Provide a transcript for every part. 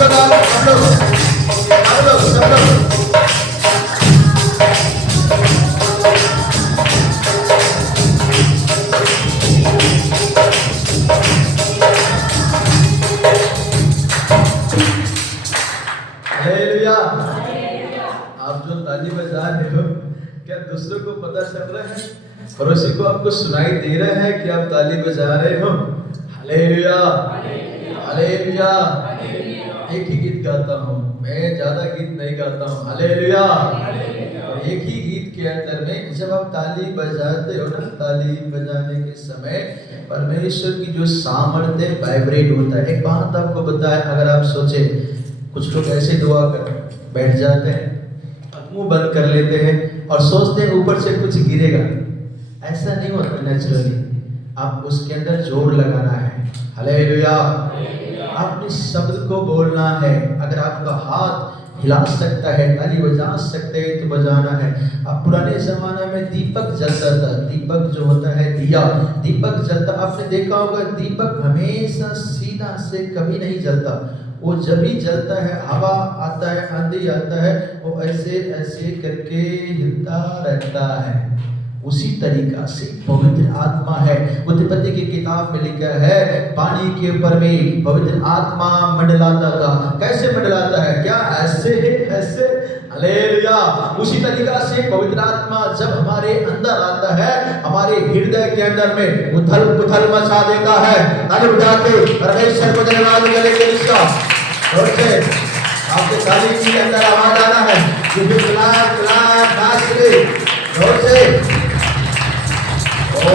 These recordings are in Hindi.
आप जो ताली बजा रहे हो, क्या दूसरों को पता चल रहा है? पड़ोसी को आपको सुनाई दे रहा है कि आप ताली बजा रहे हो? Hallelujah, hallelujah. एक ही गीत गाता हूँ मैं, ज्यादा गीत नहीं गाता हूँ। हालेलुया। एक ही गीत के अंदर में जब आप ताली बजाते हो ना, ताली बजाने के समय परमेश्वर की जो सामर्थ्य वाइब्रेट होता है। एक बात आपको बताए, अगर आप सोचे, कुछ लोग ऐसे दुआ कर बैठ जाते हैं, मुंह बंद कर लेते हैं और सोचते हैं ऊपर से कुछ गिरेगा। ऐसा नहीं होता नेचुरली, आप उसके अंदर जोर लगाना है। हालेलुया। आपने शब्द को बोलना है। अगर आपका हाथ हिला सकता है, ताली बजा सकते हैं तो बजाना है। अब पुराने जमाने में दीपक जलता था, दीपक जो होता है दिया, दीपक जलता, आपने देखा होगा दीपक हमेशा सीधा से कभी नहीं जलता। वो जब भी जलता है, हवा आता है, आंधी आता है, वो ऐसे ऐसे करके हिलता रहता है। उसी तरीका से पवित्र आत्मा है। उत्पत्ति की किताब में लिखा है, पानी के ऊपर में पवित्र आत्मा मंडलाता था। कैसे मंडलाता है? क्या ऐसे है? ऐसे। हालेलुया। उसी तरीका से पवित्र आत्मा जब हमारे अंदर आता है, हमारे हृदय के अंदर में उथल पुथल मचा देता है। ताली बजा के परमेश्वर को धन्यवाद करेंगे। इसका और से आपके ताली के अंदर आवाज आना है कि क्लास क्लास नाच रे और से ओ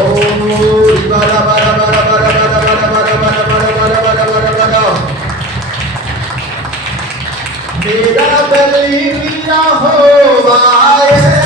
बारा बारा बारा बारा बारा बारा बारा बारा बारा बारा बारा बारा मेरा बलिया हो आए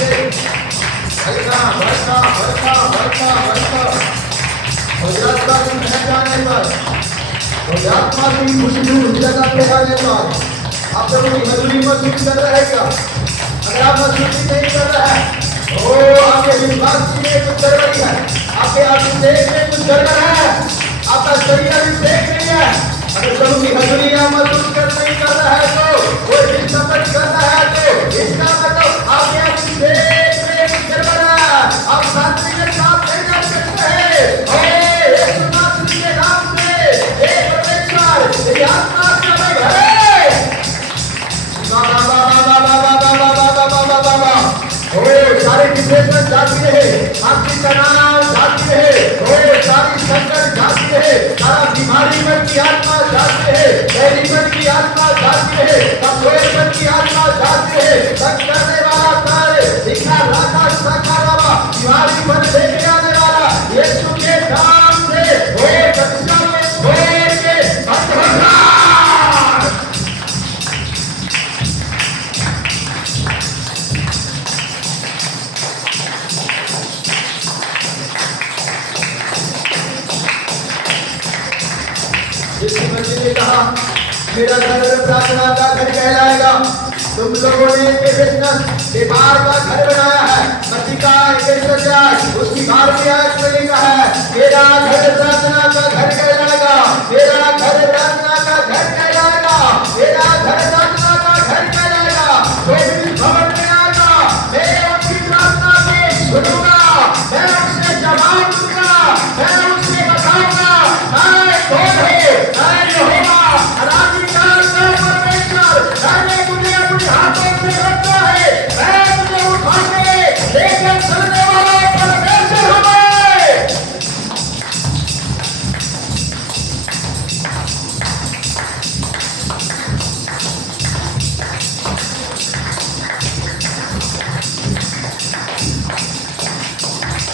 बढ़ता बढ़ता बढ़ता बढ़ता बढ़ता और आत्मा की बह जाने पर और आत्मा की खुशबू उस जगह पे आने पर आप लोगों की हजूरी महसूस कर रहे हैं क्या? अगर आप महसूस नहीं कर रहे हैं ओ आपके विश्वास में कुछ गड़बड़ी है, आपके अभिषेक में कुछ गड़बड़ है, आपका शरीर अभिषेक नहीं है। अगर प्रभु की हजूरी आप महसूस नहीं कर रहा है तो वो डिस्टर्ब कर रहा है तो इसका मतलब आपके अभिषेक में कुछ गड़बड़ है, आप शांति के साथ नहीं कर सकते हैं। ओ यीशु मसीह के नाम से हे परमेश्वर तेरी आत्मा का मैं है बाबा बाबा बाबा बाबा बाबा बाबा बाबा ओ सारी डिप्रेशन जाती रहे, आपकी तनाव जाती रहे, ओ सारी संकट जाती रहे, सारा बीमारी मन की आत्मा जाती रहे, बैरी मन की आत्मा जाती रहे, कमजोर मन की आत्मा जाती रहे, तंग करने वाला कार्य दिखा राधा सकारावा बीमारी मन लेके आने वाला यीशु के नाम से ओ कक्षा में छोड़ के बंद हो जा। ने कहा मेरा घर प्रार्थना का घर कहलाएगा। तुम लोगों ने व्यापार का घर बनाया है। मत्ती उसकी 12वीं आयत में लिखा है मेरा घर प्रार्थना का घर कहलाएगा, मेरा घर प्रार्थना का घर कहलाएगा, मेरा घर प्रार्थना का घर कहलाएगा। जो भी भवन में आएगा मैं उनकी प्रार्थना में सुनूंगा, मैं उनसे जवाब दूंगा, मैं उनसे बताऊंगा मैं कौन हूँ, मैं यहोवा अनादिकाल का परमेश्वर। मैंने मुझे अपने हाथों से रखा है, मैं मुझे उठा के लेकर चलने वाला परमेश्वर हूँ।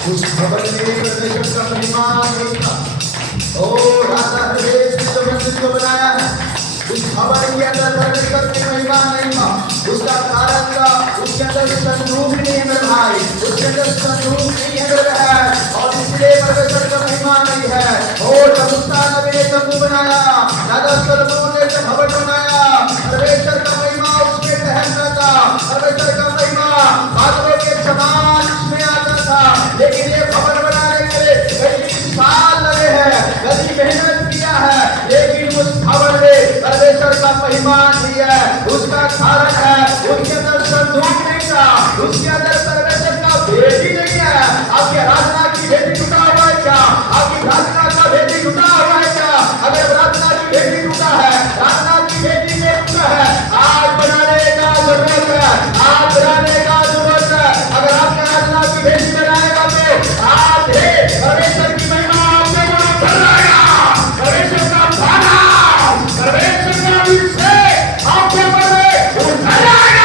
उस भवन में परमेश्वर का महिमा नहीं था। ओ राजा हरेश ने जो मंदिर को बनाया है उस भवन के अंदर परमेश्वर की महिमा नहीं था। उसका कारण था उसके अंदर संरूप नहीं है मेरे भाई, उसके अंदर संरूप नहीं है मेरे बहन, और इसलिए परमेश्वर का महिमा नहीं है। ओ मूसा नबी ने तंबू बनाया, राजा सलोमन ने भवन बनाया, परमेश्वर का महिमा उसके ठहरता था, परमेश्वर का महिमा बादलों के समान उसमें आता था। लेकिन ये भवन बनाने के लिए कई साल लगे हैं, कई मेहनत किया है, लेकिन उस भवन में परमेश्वर का महिमा नहीं है। उसका कारण है उसके अंदर संदूक नहीं था, उसके अंदर परमेश्वर का भेद ही नहीं है। आपके प्रार्थना की भेदी टूटा हुआ है क्या? आपकी प्रार्थना का भेदी टूटा हुआ है क्या? अगर प्रार्थना की भेदी टूटा है, प्रार्थना की भेदी में टूटा है, आज बनाने का जरूरत है, आज बनाने का जरूरत है। अगर आपने प्रार्थना की भेदी बनाएगा तो आज परमेश्वर की महिमा आपके ऊपर उतर आएगा, परमेश्वर का भाना, परमेश्वर का अभिषेक आपके ऊपर उतर आएगा।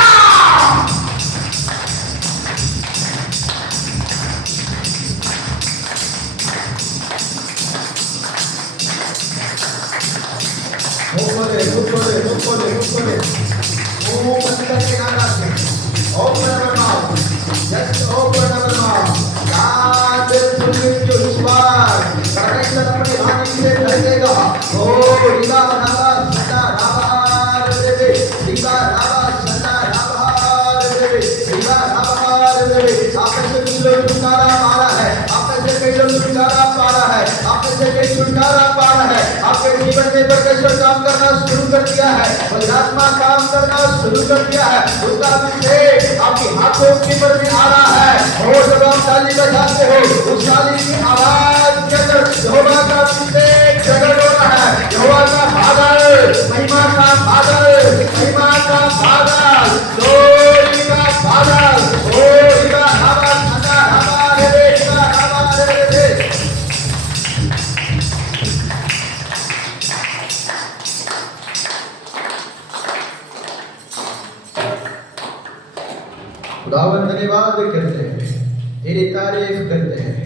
छुटकारा पा रहा है, आपके जीवन में परमेश्वर काम करना शुरू कर दिया है, आत्मा काम करना शुरू कर दिया है। उसका अभिषेक आपके हाथों के ऊपर में आ रहा है। और जब आप ताली बजाते हो उस ताली की आवाज के अंदर यहोवा का अभिषेक प्रकट हो रहा है। यहोवा का बादल, महिमा का बादल, महिमा का बादल, glory का बादल, glory का हवा ठंडा हवा रे का हवा रे। खुदावंद धन्यवाद करते हैं, तेरी तारीफ करते हैं,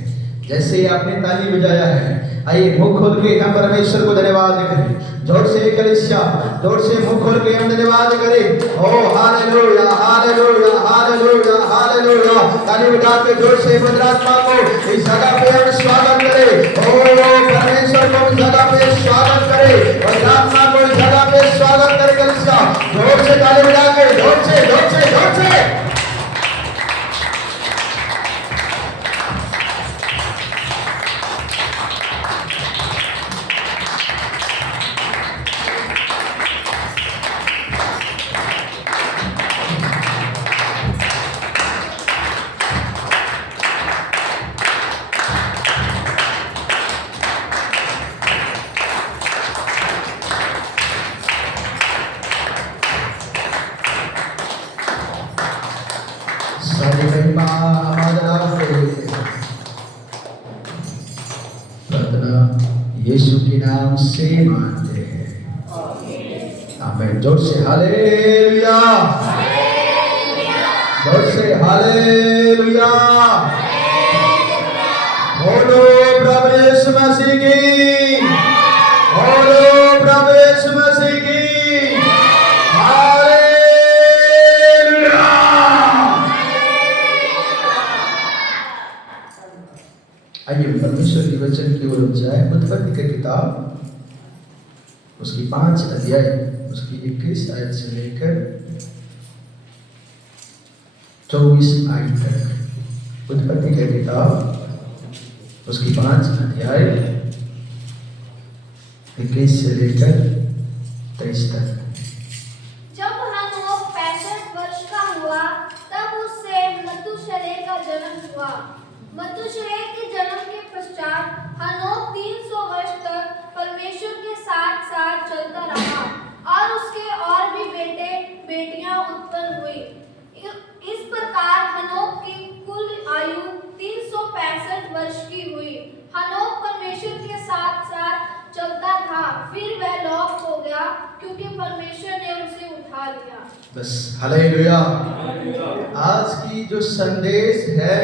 जैसे ही आपने ताली बजाया है, आइए मुंह खोल के हम परमेश्वर को धन्यवाद करें। जोर से कलीसिया, जोर से मुंह खोल के हम धन्यवाद करें। ओ हालेलुया हालेलुया हालेलुया हालेलुया। ताली बजा के जोर से पवित्र आत्मा को इस जगह पे हम स्वागत करें। ओ परमेश्वर को इस जगह पे स्वागत करें, पवित्र आत्मा को इस जगह पे स्वागत करें। कलीसिया जोर से ताली बजा के जोर से जोर से जोर से। यीशु के नाम से मानते हैं, आमीन। जोर से हालेलुया, जोर से हालेलुया। बोलो प्रभु यीशु मसीह की, बोलो प्रभु यीशु मसीह की हालेलुया। आइए परमेश्वर के वचन की ओर जाए। उत्पत्ति की किताब उसकी 5 अध्याय उसकी 21 आयत से लेकर 24 आयत तक। उत्पत्ति की किताब उसकी 5 अध्याय 21 से लेकर 23 तक। जब हनोक 65 वर्ष का हुआ तब उससे मतुशेलह का जन्म हुआ। मतुशेलह के जन्म के पश्चात हनोक 300 वर्ष तक परमेश्वर के साथ साथ चलता रहा और उसके और भी बेटे बेटियां उत्पन्न हुई। इस प्रकार हनोक की कुल आयु 365 वर्ष की हुई। हनोक परमेश्वर के साथ साथ चलता था, फिर वह लोप हो गया क्योंकि परमेश्वर ने उसे उठा लिया। बस हालेलुया। आज की जो संदेश है,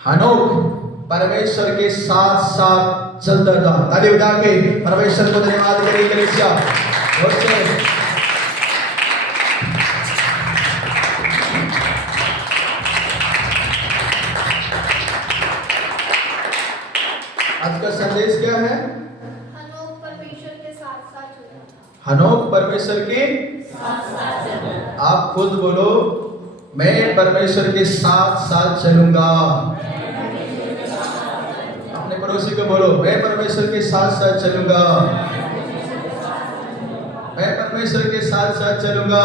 हनोक परमेश्वर के साथ साथ चलता था। ताली बजा के परमेश्वर को धन्यवाद करें। कलीसिया आज का संदेश क्या है? हनोक परमेश्वर के साथ साथ चलता था। हनोक परमेश्वर के साथ साथ चलता था। आप खुद बोलो, मैं परमेश्वर के साथ साथ चलूंगा। अपने पड़ोसी को बोलो, मैं परमेश्वर के साथ साथ चलूंगा, मैं परमेश्वर के साथ साथ चलूंगा।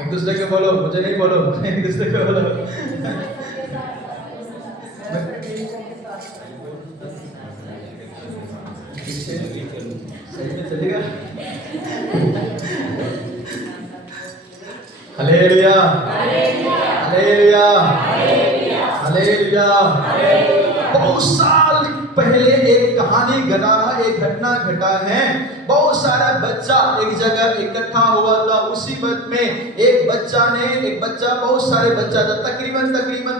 एक दूसरे को बोलो, मुझे नहीं बोलो, एक दूसरे को बोलो। सही में चलेगा? Hallelujah hallelujah hallelujah. बहुत साल पहले एक कहानी घटा, एक घटना घटा है। बहुत सारा बच्चा एक जगह इकट्ठा हुआ था। उसी वक्त में एक बच्चा बहुत सारे बच्चा था, तकरीबन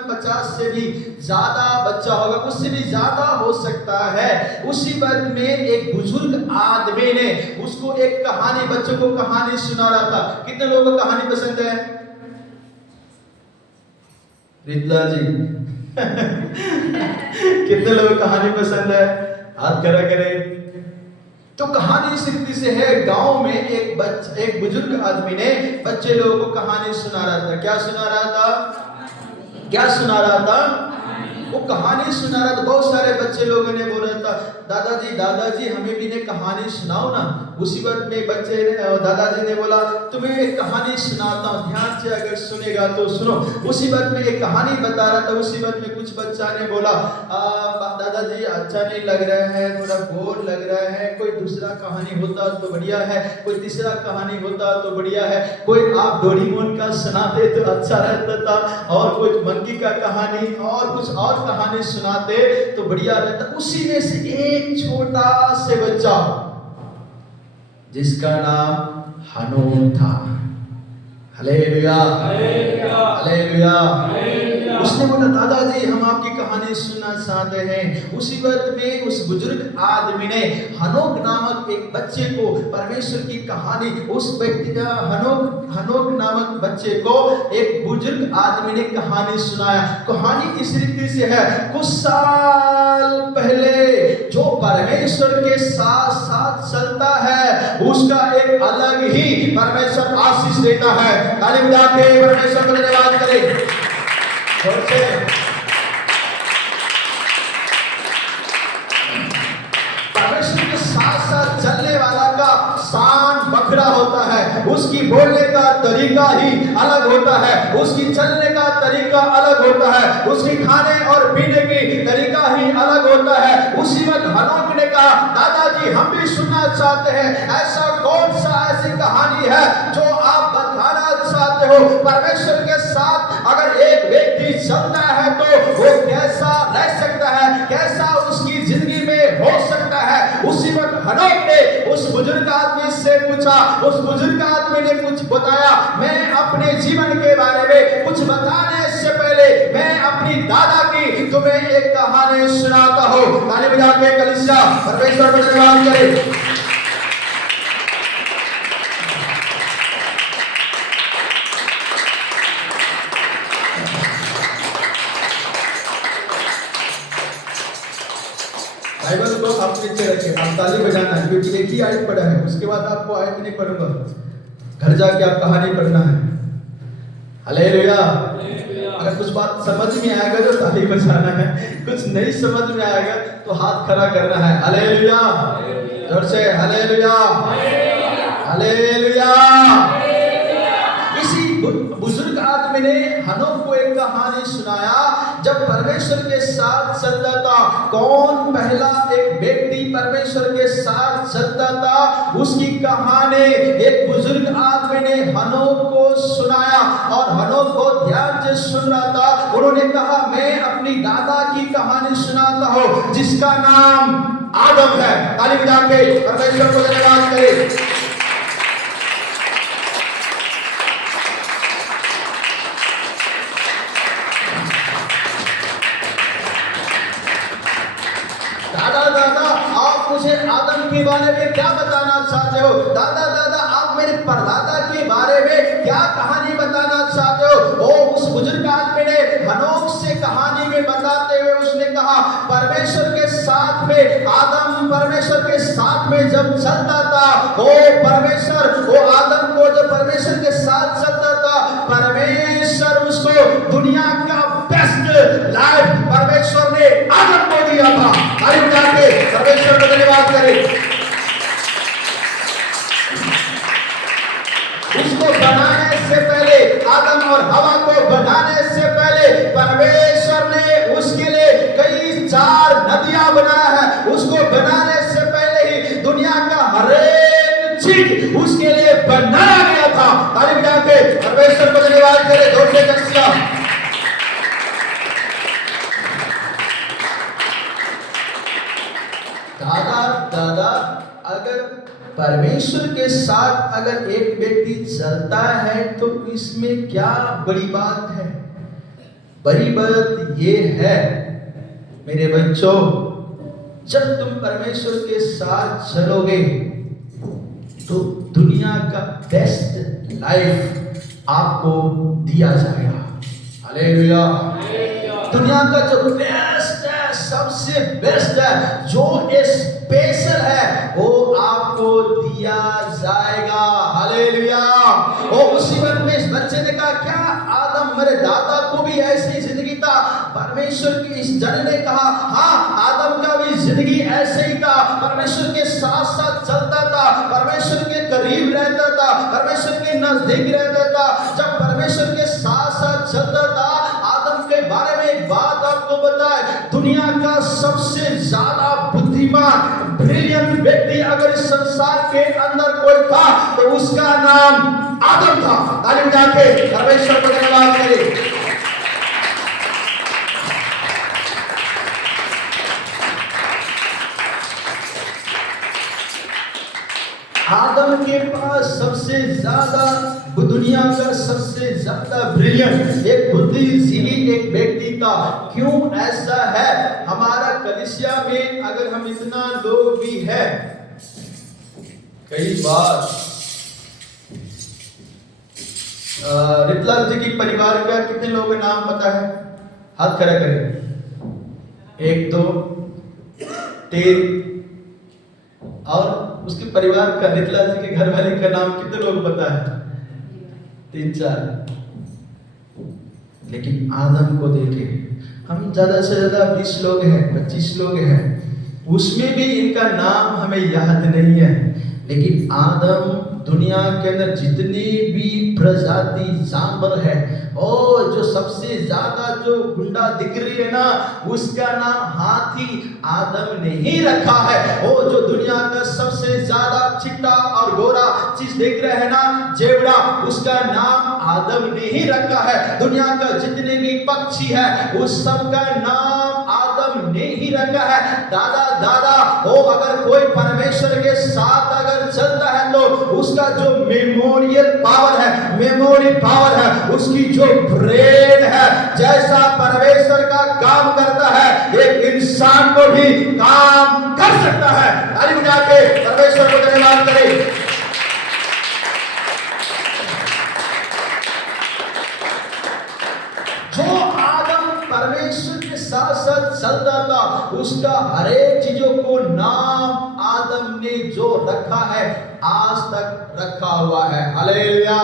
50 से भी ज्यादा बच्चा होगा, उससे भी ज्यादा हो सकता है। उसी वक्त में एक बुजुर्ग आदमी ने उसको एक कहानी, बच्चों को कहानी सुना रहा था। कितने लोगों को कहानी पसंद है? रितला जी कितने लोगों को कहानी पसंद है? हाथ खड़ा करें। तो कहानी सिद्धि से है, गांव में एक बुजुर्ग आदमी ने बच्चे लोगों को कहानी सुना रहा था। क्या सुना रहा था? क्या सुना रहा था? वो कहानी सुना रहा था। बहुत सारे बच्चे लोगों ने बोला था, दादाजी हमें भी ने कहानी सुनाओ ना। उसी वक्त में दादाजी ने बोला, तुम्हें एक कहानी सुनाता हूँ, ध्यान से अगर सुनेगा तो सुनो। उसी वक्त में एक कहानी बता रहा था। उसी वक्त में कुछ बच्चा ने बोला, दादाजी अच्छा नहीं लग रहा है, थोड़ा बोर लग रहा है, कोई दूसरा कहानी होता तो बढ़िया है, कोई तीसरा कहानी होता तो बढ़िया है, कोई आप डोरेमोन का सुनाते तो अच्छा रहता था, और कुछ मंकी का कहानी और कुछ और कहानी सुनाते तो बढ़िया रहता। उसी में से एक छोटा से बच्चा जिसका नाम हनोक था, हालेलुया हालेलुया, उसने बोला, दादाजी कहानी सुनना चाहते हैं। उसी वक्त में उस बुजुर्ग आदमी ने हनोक नामक एक बच्चे को परमेश्वर की कहानी, उस व्यक्ति का हनोक नामक बच्चे को एक बुजुर्ग आदमी ने कहानी सुनाया। कहानी इस रीति से है, कुछ साल पहले जो परमेश्वर के साथ साथ चलता है उसका एक अलग ही परमेश्वर आशीष देता है। ताली बजा के परमेश्वर को धन्यवाद करें। परमेश्वर के साथ साथ चलने वाला का शान बखरा होता है, उसकी बोलने का तरीका ही अलग होता है, उसकी चलने का तरीका अलग होता है, उसकी खाने और पीने की तरीका ही अलग होता है। उसी वक्त हनोक ने कहा, दादाजी हम भी सुनना चाहते हैं, ऐसा कौन सा ऐसी कहानी है जो आप बताना चाहते हो। परमेश्वर के साथ अगर एक व्यक्ति चलता है तो वो कैसा रह सकता है, कैसा उसकी जिंदगी में हो सकता है। उसी वक्त हनोक ने उस बुजुर्ग आदमी से पूछा, उस बुजुर्ग आदमी ने कुछ बताया। मैं अपने जीवन के बारे में कुछ बताने से पहले मैं अपनी दादा की तुम्हें एक कहानी सुनाता हूँ। ताली बजा के कलीसिया परमेश्वर को धन्यवाद करें। बाइबल को आप नीचे रखें, आप ताली बजाना है क्योंकि एक ही आयत पढ़ा है, उसके बाद आपको आयत नहीं पढ़ूंगा, घर जाके आप कहानी पढ़ना है। हालेलुया। अगर कुछ बात समझ में आएगा तो ताली बजाना है, कुछ नहीं समझ में आएगा तो हाथ खड़ा करना है। हालेलुया, जोर से हालेलुया, हालेलुया। इसी बुजुर्ग आदमी ने हनोक को एक कहानी सुनाया। जब परमेश्वर के साथ चलता था, कौन पहला एक व्यक्ति परमेश्वर के साथ चलता था, उसकी कहानी एक बुजुर्ग आदमी ने हनोक को सुनाया और हनोक को ध्यान से सुन रहा था। उन्होंने कहा, मैं अपनी दादा की कहानी सुनाता हूँ जिसका नाम आदम है। ताली बजा के परमेश्वर को धन्यवाद करें। मुझे आदम के बारे में क्या बताना चाहते हो? दादा आप मेरे परदादा के बारे में क्या कहानी बताना चाहते हो? ओ उस बुजुर्ग आदमी ने हनोक से कहानी में बताते हुए उसने कहा, परमेश्वर के साथ में आदम परमेश्वर के साथ में जब चलता था, ओ परमेश्वर वो आदम को जब परमेश्वर के साथ चलता था, परमेश्वर उसको दुनिया का बेस्ट लाइफ परमेश्वर ने आदम को दिया था। आइए जाके परमेश्वर को धन्यवाद करें। उसको बनाने से पहले, आदम और हवा को बनाने से पहले परमेश्वर ने उसके लिए कई 4 नदियां बनाया है। उसको बनाने से पहले ही दुनिया का हर एक चीज उसके लिए बनाया गया था। तारीफ जाके परमेश्वर को धन्यवाद करें। जोर से कलिसिया। दादा अगर परमेश्वर के साथ अगर एक व्यक्ति चलता है तो इसमें क्या बड़ी बात है? बड़ी बात ये है मेरे बच्चों, जब तुम परमेश्वर के साथ चलोगे तो दुनिया का बेस्ट लाइफ आपको दिया जाएगा। हालेलुया। दुनिया का जो बेस्ट है, सबसे बेस्ट है, जो स्पेशल है, वो आपको दिया जाएगा। हालेलुया। और उसी वक्त में इस बच्चे ने कहा, क्या आदम मेरे दादा को भी ऐसी जिंदगी था? परमेश्वर की इस जन ने कहा, हाँ आदम का भी जिंदगी ऐसे ही था। परमेश्वर के साथ साथ चलता था, परमेश्वर के करीब रहता था, परमेश्वर के नजदीक रहता था। जब परमेश्वर के साथ साथ चलता था, आदम के बारे में एक बात आपको बताए, दुनिया का सबसे ज्यादा बुद्धिमान ब्रिलियंट व्यक्ति अगर इस संसार के अंदर कोई था तो उसका नाम आदम था। ताली जाके परमेश्वर को धन्यवाद करें। आदम के पास सबसे ज्यादा दुनिया का सबसे ज्यादा ब्रिलियंट एक बुद्धिजीवी एक व्यक्ति था, था। क्यों ऐसा है? हमारा कलीसिया में अगर हम इतना लोग भी है, कई बार रितलाल जी की परिवार का कितने लोगों का नाम पता है? हाथ खड़ा करें। 1 2 3 और उसके परिवार का, रितलाल जी के घर वाले का नाम कितने लोग पता है? 3 4। लेकिन आदम को देखें, हम ज्यादा से ज्यादा 20 लोग हैं, 25 लोग हैं, उसमें भी इनका नाम हमें याद नहीं है। लेकिन आदम, दुनिया के अंदर जितनी भी प्रजाति जानवर है, और जो सबसे ज्यादा जो गुंडा दिख रही है ना, उसका नाम हाथी आदम ने ही रखा है। और जो दुनिया का सबसे ज्यादा चिट्टा और गोरा चीज देख रहे हैं ना, जेवड़ा, उसका नाम आदम ने ही रखा है। दुनिया का जितने भी पक्षी है, उस सब का नाम आदम ने ही रखा है। दादा हो, अगर कोई परमेश्वर के साथ अगर चलता है तो उसका जो मेमोरियल पावर है, मेमोरी पावर है, उसकी जो ब्रेन है, जैसा परमेश्वर का काम करता है, एक इंसान को भी काम कर सकता है। ताली बजा के परमेश्वर को धन्यवाद करें। जो आदम परमेश्वर के साथ साथ चलता था, उसका हर एक चीजों को नाम आदम ने जो रखा है, आज तक रखा हुआ है। हालेलुया।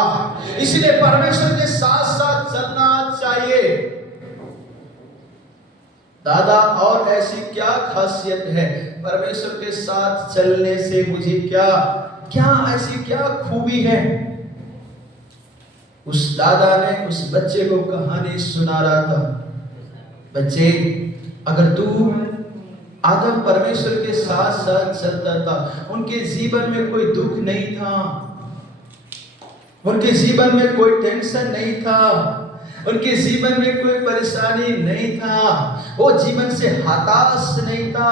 इसलिए परमेश्वर के साथ साथ चलना चाहिए। दादा, और ऐसी क्या खासियत है परमेश्वर के साथ चलने से? मुझे क्या ऐसी क्या खूबी है? उस दादा ने उस बच्चे को कहानी सुना रहा था। बच्चे, अगर तू आदम परमेश्वर के साथ साथ चलता था, उनके जीवन में कोई दुख नहीं था, उनके जीवन में कोई टेंशन नहीं था, उनके जीवन में कोई परेशानी नहीं था, वो जीवन से हताश नहीं था,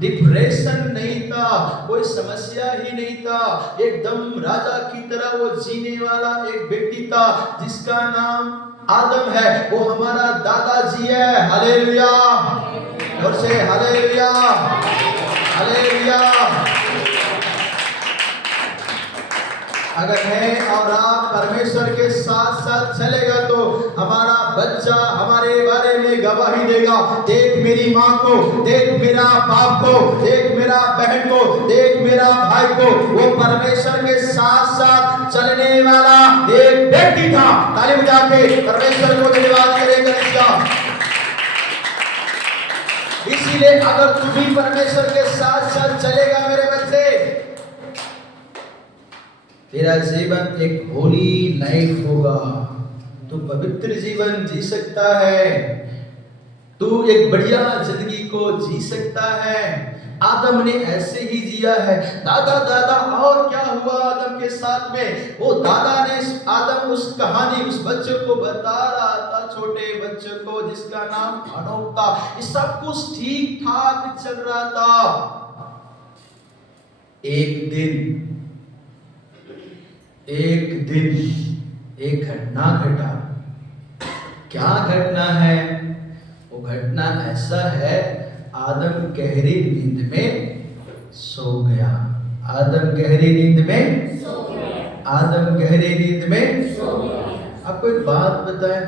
डिप्रेशन नहीं था, कोई समस्या ही नहीं था। एकदम राजा की तरह वो जीने वाला एक व्यक्ति था, जिसका नाम आदम है। वो हमारा दादाजी है। हालेलुया। और से हालेलुया, हालेलुया। अगर है और आप परमेश्वर के साथ साथ चलेगा तो हमारा बच्चा हमारे बारे में गवाही देगा। देख मेरी माँ को, देख मेरा बाप को, देख मेरा बहन को, देख मेरा भाई को, वो परमेश्वर के साथ साथ चलने वाला एक व्यक्ति था। ताली बजा के परमेश्वर को धन्यवाद करेगा। इसीलिए अगर तू भी परमेश्वर के साथ साथ चलेगा मेरे बच्चे, तेरा जीवन एक होली लाइफ होगा। तू पवित्र जीवन जी सकता है, तू एक बढ़िया जिंदगी को जी सकता है। आदम ने ऐसे ही जिया है। दादा और क्या हुआ आदम के साथ में? वो दादा ने आदम उस कहानी उस बच्चे को बता रहा था, छोटे बच्चे को, जिसका नाम हनोक था। ये सब कुछ ठीक ठाक चल रहा था। एक दिन एक घटना घटा। क्या घटना है? वो घटना ऐसा है, आदम गहरी नींद में सो गया। आदम गहरी नींद में सो गया। आदम गहरी नींद में सो गया। आपको एक बात बताएं,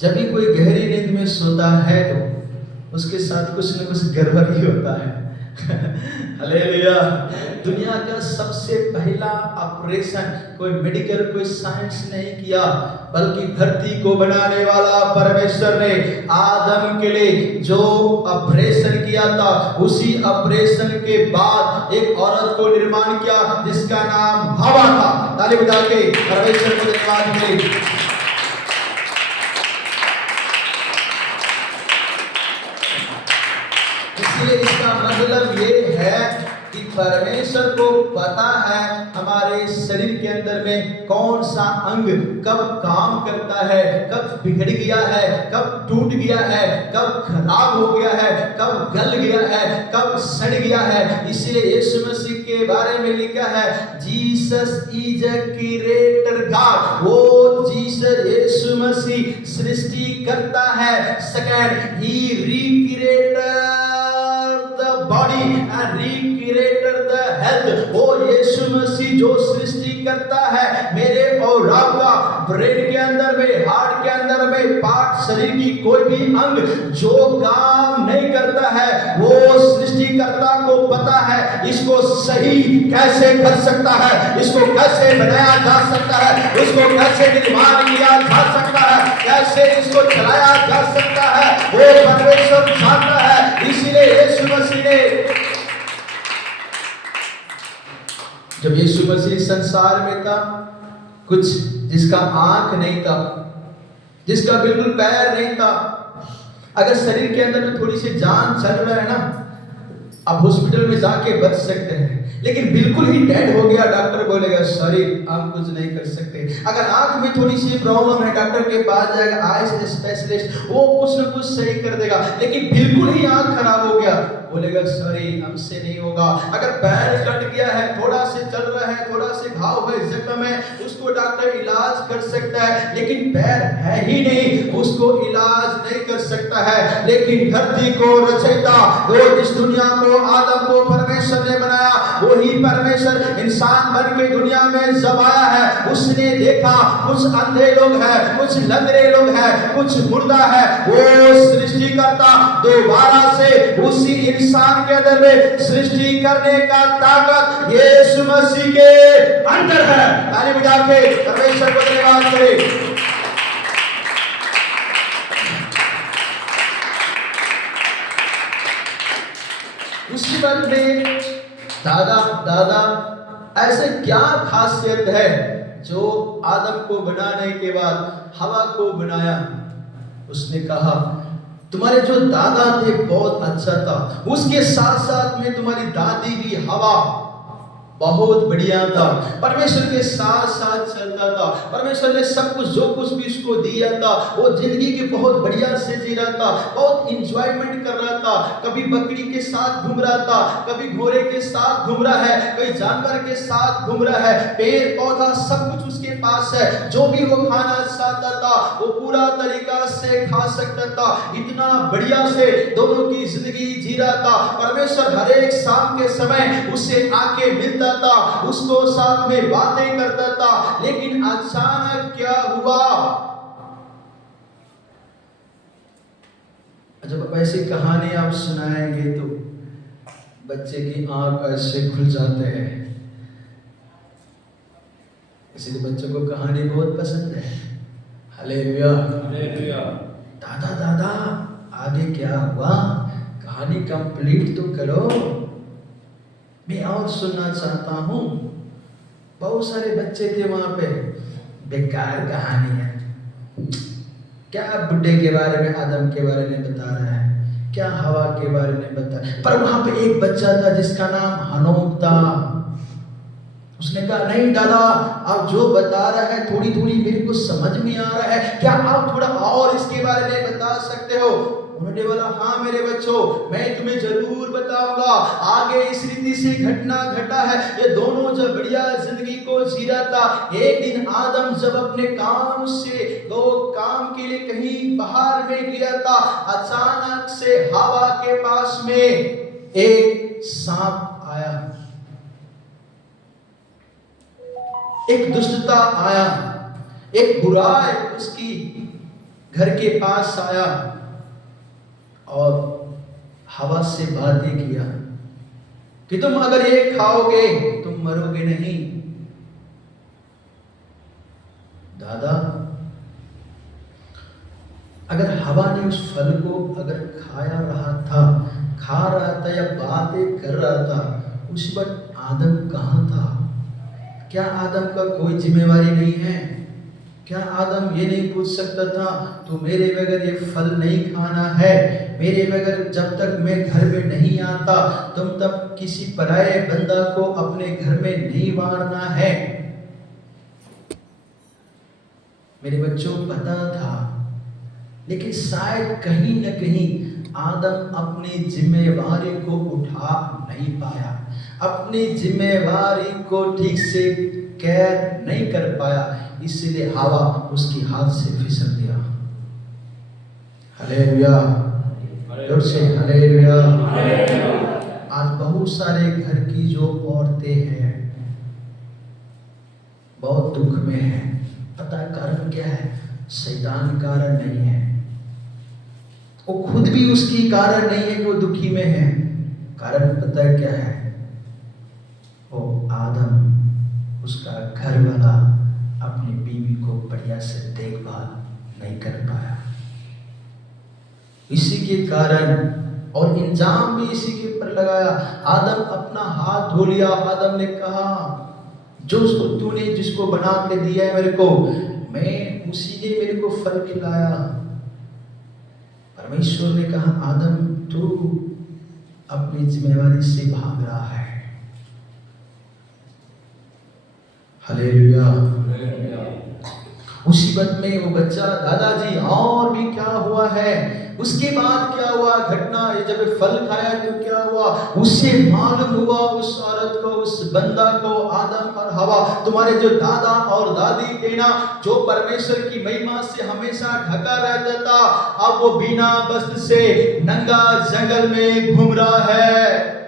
जब भी कोई गहरी नींद में सोता है तो उसके साथ कुछ न कुछ गड़बड़ ही होता है। हालेलुया। दुनिया का सबसे पहला ऑपरेशन कोई मेडिकल, कोई साइंस नहीं किया, बल्कि धरती को बनाने वाला परमेश्वर ने आदम के लिए जो ऑपरेशन किया था, उसी ऑपरेशन के बाद एक औरत को निर्माण किया जिसका नाम हवा था। ताली बजा के परमेश्वर को धन्यवाद करें। इसका मतलब ये है कि परमेश्वर को पता है हमारे शरीर के अंदर में कौन सा अंग कब काम करता है, कब बिगड़ गया है, कब टूट गया है, कब खराब हो गया है, कब गल गया है, कब सड़ गया है। इसलिए यीशु मसीह के बारे में लिखा है, Jesus is a creator God. वो जीसस यीशु मसीह सृष्टि करता है। Second, he recreator the body and recreator the health. वो यीशु मसीह जो सृष्टि करता है मेरे और आपका ब्रेन के अंदर में, हार्ट के अंदर में, पार्ट शरीर की कोई भी अंग जो काम नहीं करता है, वो सृष्टिकर्ता को पता है इसको सही कैसे कर सकता है, इसको कैसे बनाया जा सकता है, इसको कैसे निर्माण किया जा सकता है, कैसे इसको चलाया जा सकता है, वो परमेश्वर जानता है। इसीलिए यीशु मसीह ने, जब यीशु मसीह संसार में था, कुछ जिसका आंख नहीं था, जिसका बिल्कुल पैर नहीं था, अगर शरीर के अंदर में थोड़ी सी जान चल रहा है ना, आप हॉस्पिटल में जाके बच सकते हैं। लेकिन बिल्कुल ही डेड हो गया, डॉक्टर बोलेगा सॉरी आप कुछ नहीं कर सकते। अगर आंख में थोड़ी सी प्रॉब्लम है, डॉक्टर के पास जाएगा, आईज स्पेशलिस्ट, वो कुछ ना कुछ सही कर देगा। लेकिन बिल्कुल ही आंख खराब हो गया, बोलेगा सॉरी हमसे नहीं होगा। अगर पैर कट गया है, थोड़ा से चल रहा है, थोड़ा से घाव है, जख्म है, उसको डॉक्टर इलाज कर सकता है। लेकिन पैर है ही नहीं, उसको इलाज नहीं कर सकता है। लेकिन धरती को रचयिता, वो जिस दुनिया को, आदम को परमेश्वर ने बनाया, वही परमेश्वर इंसान बन के दुनिया में जब आया है, उसने देखा कुछ अंधे लोग हैं, कुछ लंगड़े लोग हैं, कुछ मुर्दा है। वो सृष्टिकर्ता दोबारा से उसी इंसान के अंदर में सृष्टि करने का ताकत यीशु मसीह के अंदर है। ताली बजा के परमेश्वर को धन्यवाद करें। उसके बाद में दादा ऐसे क्या खासियत है जो आदम को बनाने के बाद हवा को बनाया। उसने कहा तुम्हारे जो दादा थे बहुत अच्छा था, उसके साथ साथ में तुम्हारी दादी भी हवा बहुत बढ़िया था, परमेश्वर के साथ साथ चलता था। परमेश्वर ने सब कुछ जो कुछ भी उसको दिया था, वो जिंदगी की बहुत बढ़िया से जी रहा था, बहुत इंजॉयमेंट कर रहा था। कभी बकरी के साथ घूम रहा था, कभी घोड़े के साथ घूम रहा है, कभी जानवर के साथ घूम रहा है, पेड़ पौधा सब कुछ उसके पास है। जो भी वो खाना चाहता था वो पूरा तरीका से खा सकता था। इतना बढ़िया से दोनों की जिंदगी जी रहा था। परमेश्वर हर एक शाम के समय उससे आके मिलता था, उसको साथ में बातें करता था। लेकिन अचानक क्या हुआ, जब ऐसी कहानी आप सुनाएंगे तो बच्चे की आंख ऐसे खुल जाते हैं। इसलिए बच्चों को कहानी बहुत पसंद है। Hallelujah hallelujah. दादा दादा आगे क्या हुआ, कहानी कंप्लीट तो करो, मैं और सुनना चाहता हूँ। बहुत सारे बच्चे थे वहां पे। बेकार कहानी है, क्या बुड्ढे के बारे में, आदम के बारे में बता रहा है, क्या हवा के बारे में बता। पर वहां पे एक बच्चा था जिसका नाम हनोक था। उसने कहा नहीं दादा आप जो बता रहा है थोड़ी थोड़ी मेरे को समझ में आ रहा है, क्या आप थोड़ा और इसके बारे में बता सकते हो। उन्होंने बोला हाँ मेरे बच्चों मैं तुम्हें जरूर बताऊंगा। आगे इस रीति से घटना घटा है। ये दोनों जब बढ़िया जिंदगी को जी रहा था, एक दिन आदम जब अपने काम से दो काम के लिए कहीं बाहर में गया था, अचानक से हवा के पास में एक सांप आया, एक दुष्टता आया, एक बुराई उसकी घर के पास आया और हवा से बातें किया कि तुम अगर ये खाओगे तुम मरोगे नहीं। दादा अगर हवा ने उस फल को अगर खा रहा था या बातें कर रहा था, उस वक्त आदम कहाँ था? क्या आदम का कोई जिम्मेवारी नहीं है? क्या आदम ये नहीं पूछ सकता था तो मेरे बगैर ये फल नहीं खाना है, मेरे बगैर जब तक मैं घर में नहीं आता तुम तब किसी पराये बंदा को अपने घर में नहीं मारना है। मेरे बच्चों पता था, लेकिन शायद कहीं न कहीं आदम अपनी जिम्मेवारी को उठा नहीं पाया। अपनी जिम्मेवारी को ठीक से कैर नहीं कर पाया, इसलिए हवा उसकी हाथ से फिसल गया। हालेलुया, जोर से हालेलुया। आज बहुत सारे घर की जो औरतें हैं बहुत दुख में हैं। पता है कारण क्या है? शैतान कारण नहीं है, वो खुद भी उसकी कारण नहीं है कि वो दुखी में है। कारण पता है क्या है? वो आदम उसका घर वाला अपनी बीवी को बढ़िया से देखभाल नहीं कर पाया, इसी के कारण, और इंजाम भी इसी के ऊपर लगाया। आदम अपना हाथ धो लिया। आदम ने कहा जो तूने जिसको बना के दिया है मेरे को, मैं उसी ने मेरे को फल खिलाया। परमेश्वर ने कहा आदम तू अपनी जिम्मेवारी से भाग रहा है। हालेलुया। उसी वक्त में वो बच्चा, दादाजी और भी क्या हुआ है? उसके बाद क्या हुआ घटना? ये जब फल खाया तो क्या हुआ? उससे मालूम हुआ उस औरत को, उस बंदा को, आदम और हवा, तुम्हारे जो दादा और दादी थे ना, जो परमेश्वर की महिमा से हमेशा ढका रहता था, अब वो बिना वस्त्र से नंगा जंगल में घूम रहा है।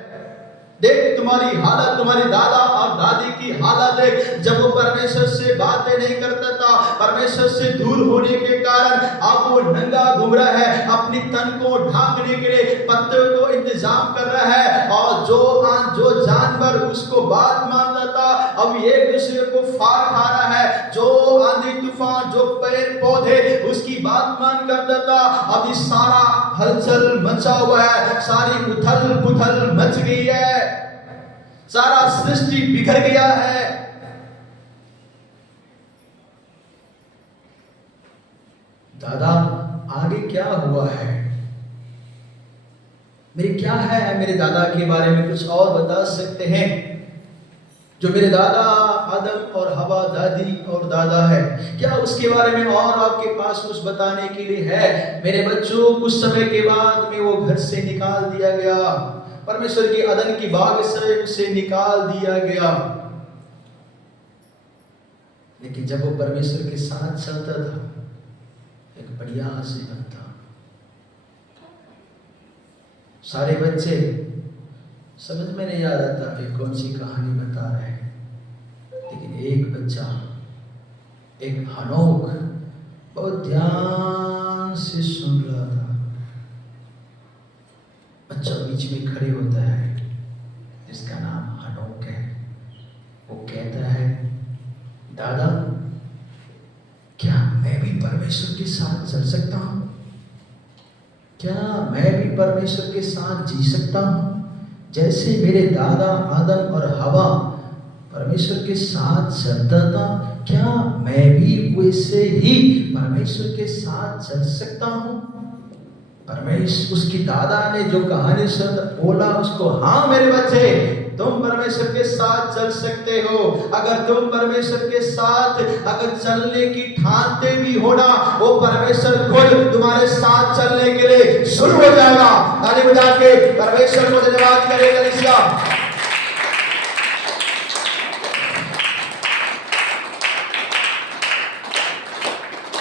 देख तुम्हारी हालत, तुम्हारी दादा और दादी की हालत देख। जब वो परमेश्वर से बातें नहीं करता था, परमेश्वर से दूर होने के कारण अब वो नंगा घूम रहा है, अपनी तन को ढांकने के लिए पत्थर को इंतजाम कर रहा है। और जो जानवर उसको बात मानता था, अब एक दूसरे को फाड़ खा रहा है। जो आंधी तूफान, जो पेड़ पौधे उसकी बात मान करता था, अब इस सारा हलचल मचा हुआ है, सारी उथल पुथल मच गई है, सारा सृष्टि बिखर गया है। दादा आगे क्या हुआ है? मेरे क्या है? मेरे दादा के बारे में कुछ और बता सकते हैं? जो मेरे दादा आदम और हवा, दादी और दादा है, क्या उसके बारे में और आपके पास कुछ बताने के लिए है? मेरे बच्चों, कुछ समय के बाद में वो घर से निकाल दिया गया, परमेश्वर की अदन की बाग से उसे निकाल दिया गया। लेकिन जब वो परमेश्वर के साथ चलता था, एक बढ़िया जीवन था। सारे बच्चे समझ में नहीं आ रहा था कि कौन सी कहानी बता रहे हैं, लेकिन एक बच्चा, एक हनोक बहुत ध्यान से सुन रहा था। बच्चा बीच में खड़े होता है, जिसका नाम हनोक है। वो कहता है, दादा क्या मैं भी परमेश्वर के साथ चल सकता हूं? क्या मैं भी परमेश्वर के साथ जी सकता हूं? जैसे मेरे दादा आदम और हवा परमेश्वर के साथ चलता था, क्या मैं भी वैसे ही परमेश्वर के साथ चल सकता हूं? परमेश्वर, उसकी दादा ने जो कहानी सुन बोला उसको, हाँ मेरे बच्चे, तुम परमेश्वर के साथ चल सकते हो। अगर तुम परमेश्वर के साथ अगर चलने की ठानते भी हो ना, वो परमेश्वर खुद तुम्हारे साथ चलने के लिए शुरू हो जाएगा। ताली बजा के परमेश्वर को धन्यवाद करेगा।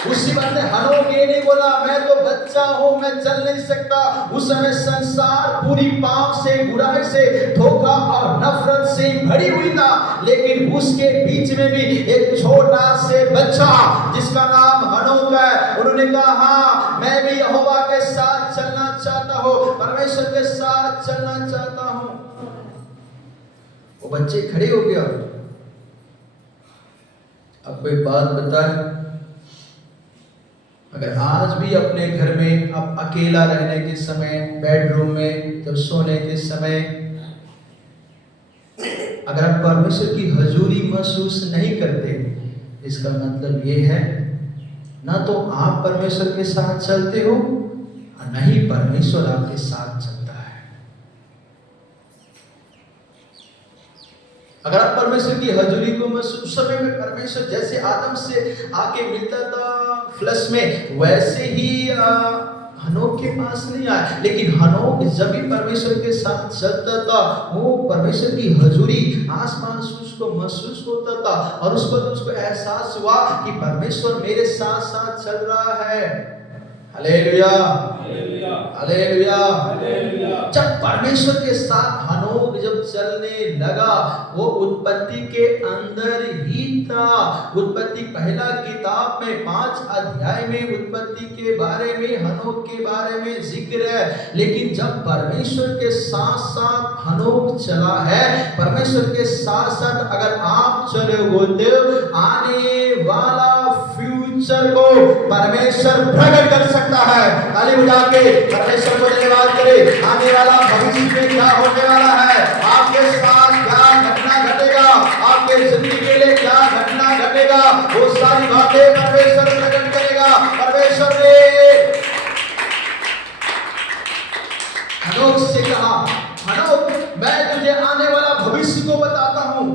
उसी बात ने हनोक ये नहीं बोला मैं तो बच्चा हूं, मैं चल नहीं सकता। उस समय संसार पूरी पाप से, बुराई से, धोखा और नफरत से भरी हुई था, लेकिन उसके बीच में भी एक छोटा से बच्चा जिसका नाम हनोक है, उन्होंने कहा हाँ मैं भी यहोवा के साथ चलना चाहता हूं, परमेश्वर के साथ चलना चाहता हूं। वो बच्चे खड़े हो गया। अब कोई बात बताए, अगर आज भी अपने घर में आप अकेला रहने के समय, बेडरूम में जब सोने के समय, अगर आप परमेश्वर की हजूरी महसूस नहीं करते, इसका मतलब ये है ना तो आप परमेश्वर के साथ चलते हो और न ही परमेश्वर आपके साथ चलता है। अगर आप परमेश्वर की हजूरी को महसूस, उस समय में परमेश्वर जैसे आदम से आके मिलता था फ्लश में, वैसे ही हनोक के पास नहीं आया, लेकिन हनोक जब भी परमेश्वर के साथ चलता था, वो परमेश्वर की हजूरी आसमान से उसको महसूस होता था, और उस पर उसको एहसास हुआ कि परमेश्वर मेरे साथ साथ चल रहा है। Hallelujah, hallelujah. जब परमेश्वर के साथ हनोक जब चलने लगा, वो उत्पत्ति के अंदर ही था। उत्पत्ति पहला किताब में 5 अध्याय में उत्पत्ति के बारे में, हनोक के बारे में जिक्र है। लेकिन जब परमेश्वर के साथ साथ हनोक चला है, परमेश्वर के साथ साथ अगर आप चले हो तो आने वाला फ्यूचर को परमेश्वर प्रकट कर सकता है। ताली बजा के परमेश्वर को धन्यवाद करें। आने वाला भविष्य में क्या होने वाला है, आपके साथ क्या घटना घटेगा, आपके जिंदगी के लिए क्या घटना घटेगा, वो सारी बातें परमेश्वर प्रकट करेगा। परमेश्वर ने हनोक से कहा, हनोक मैं तुझे आने वाला भविष्य को बताता हूं।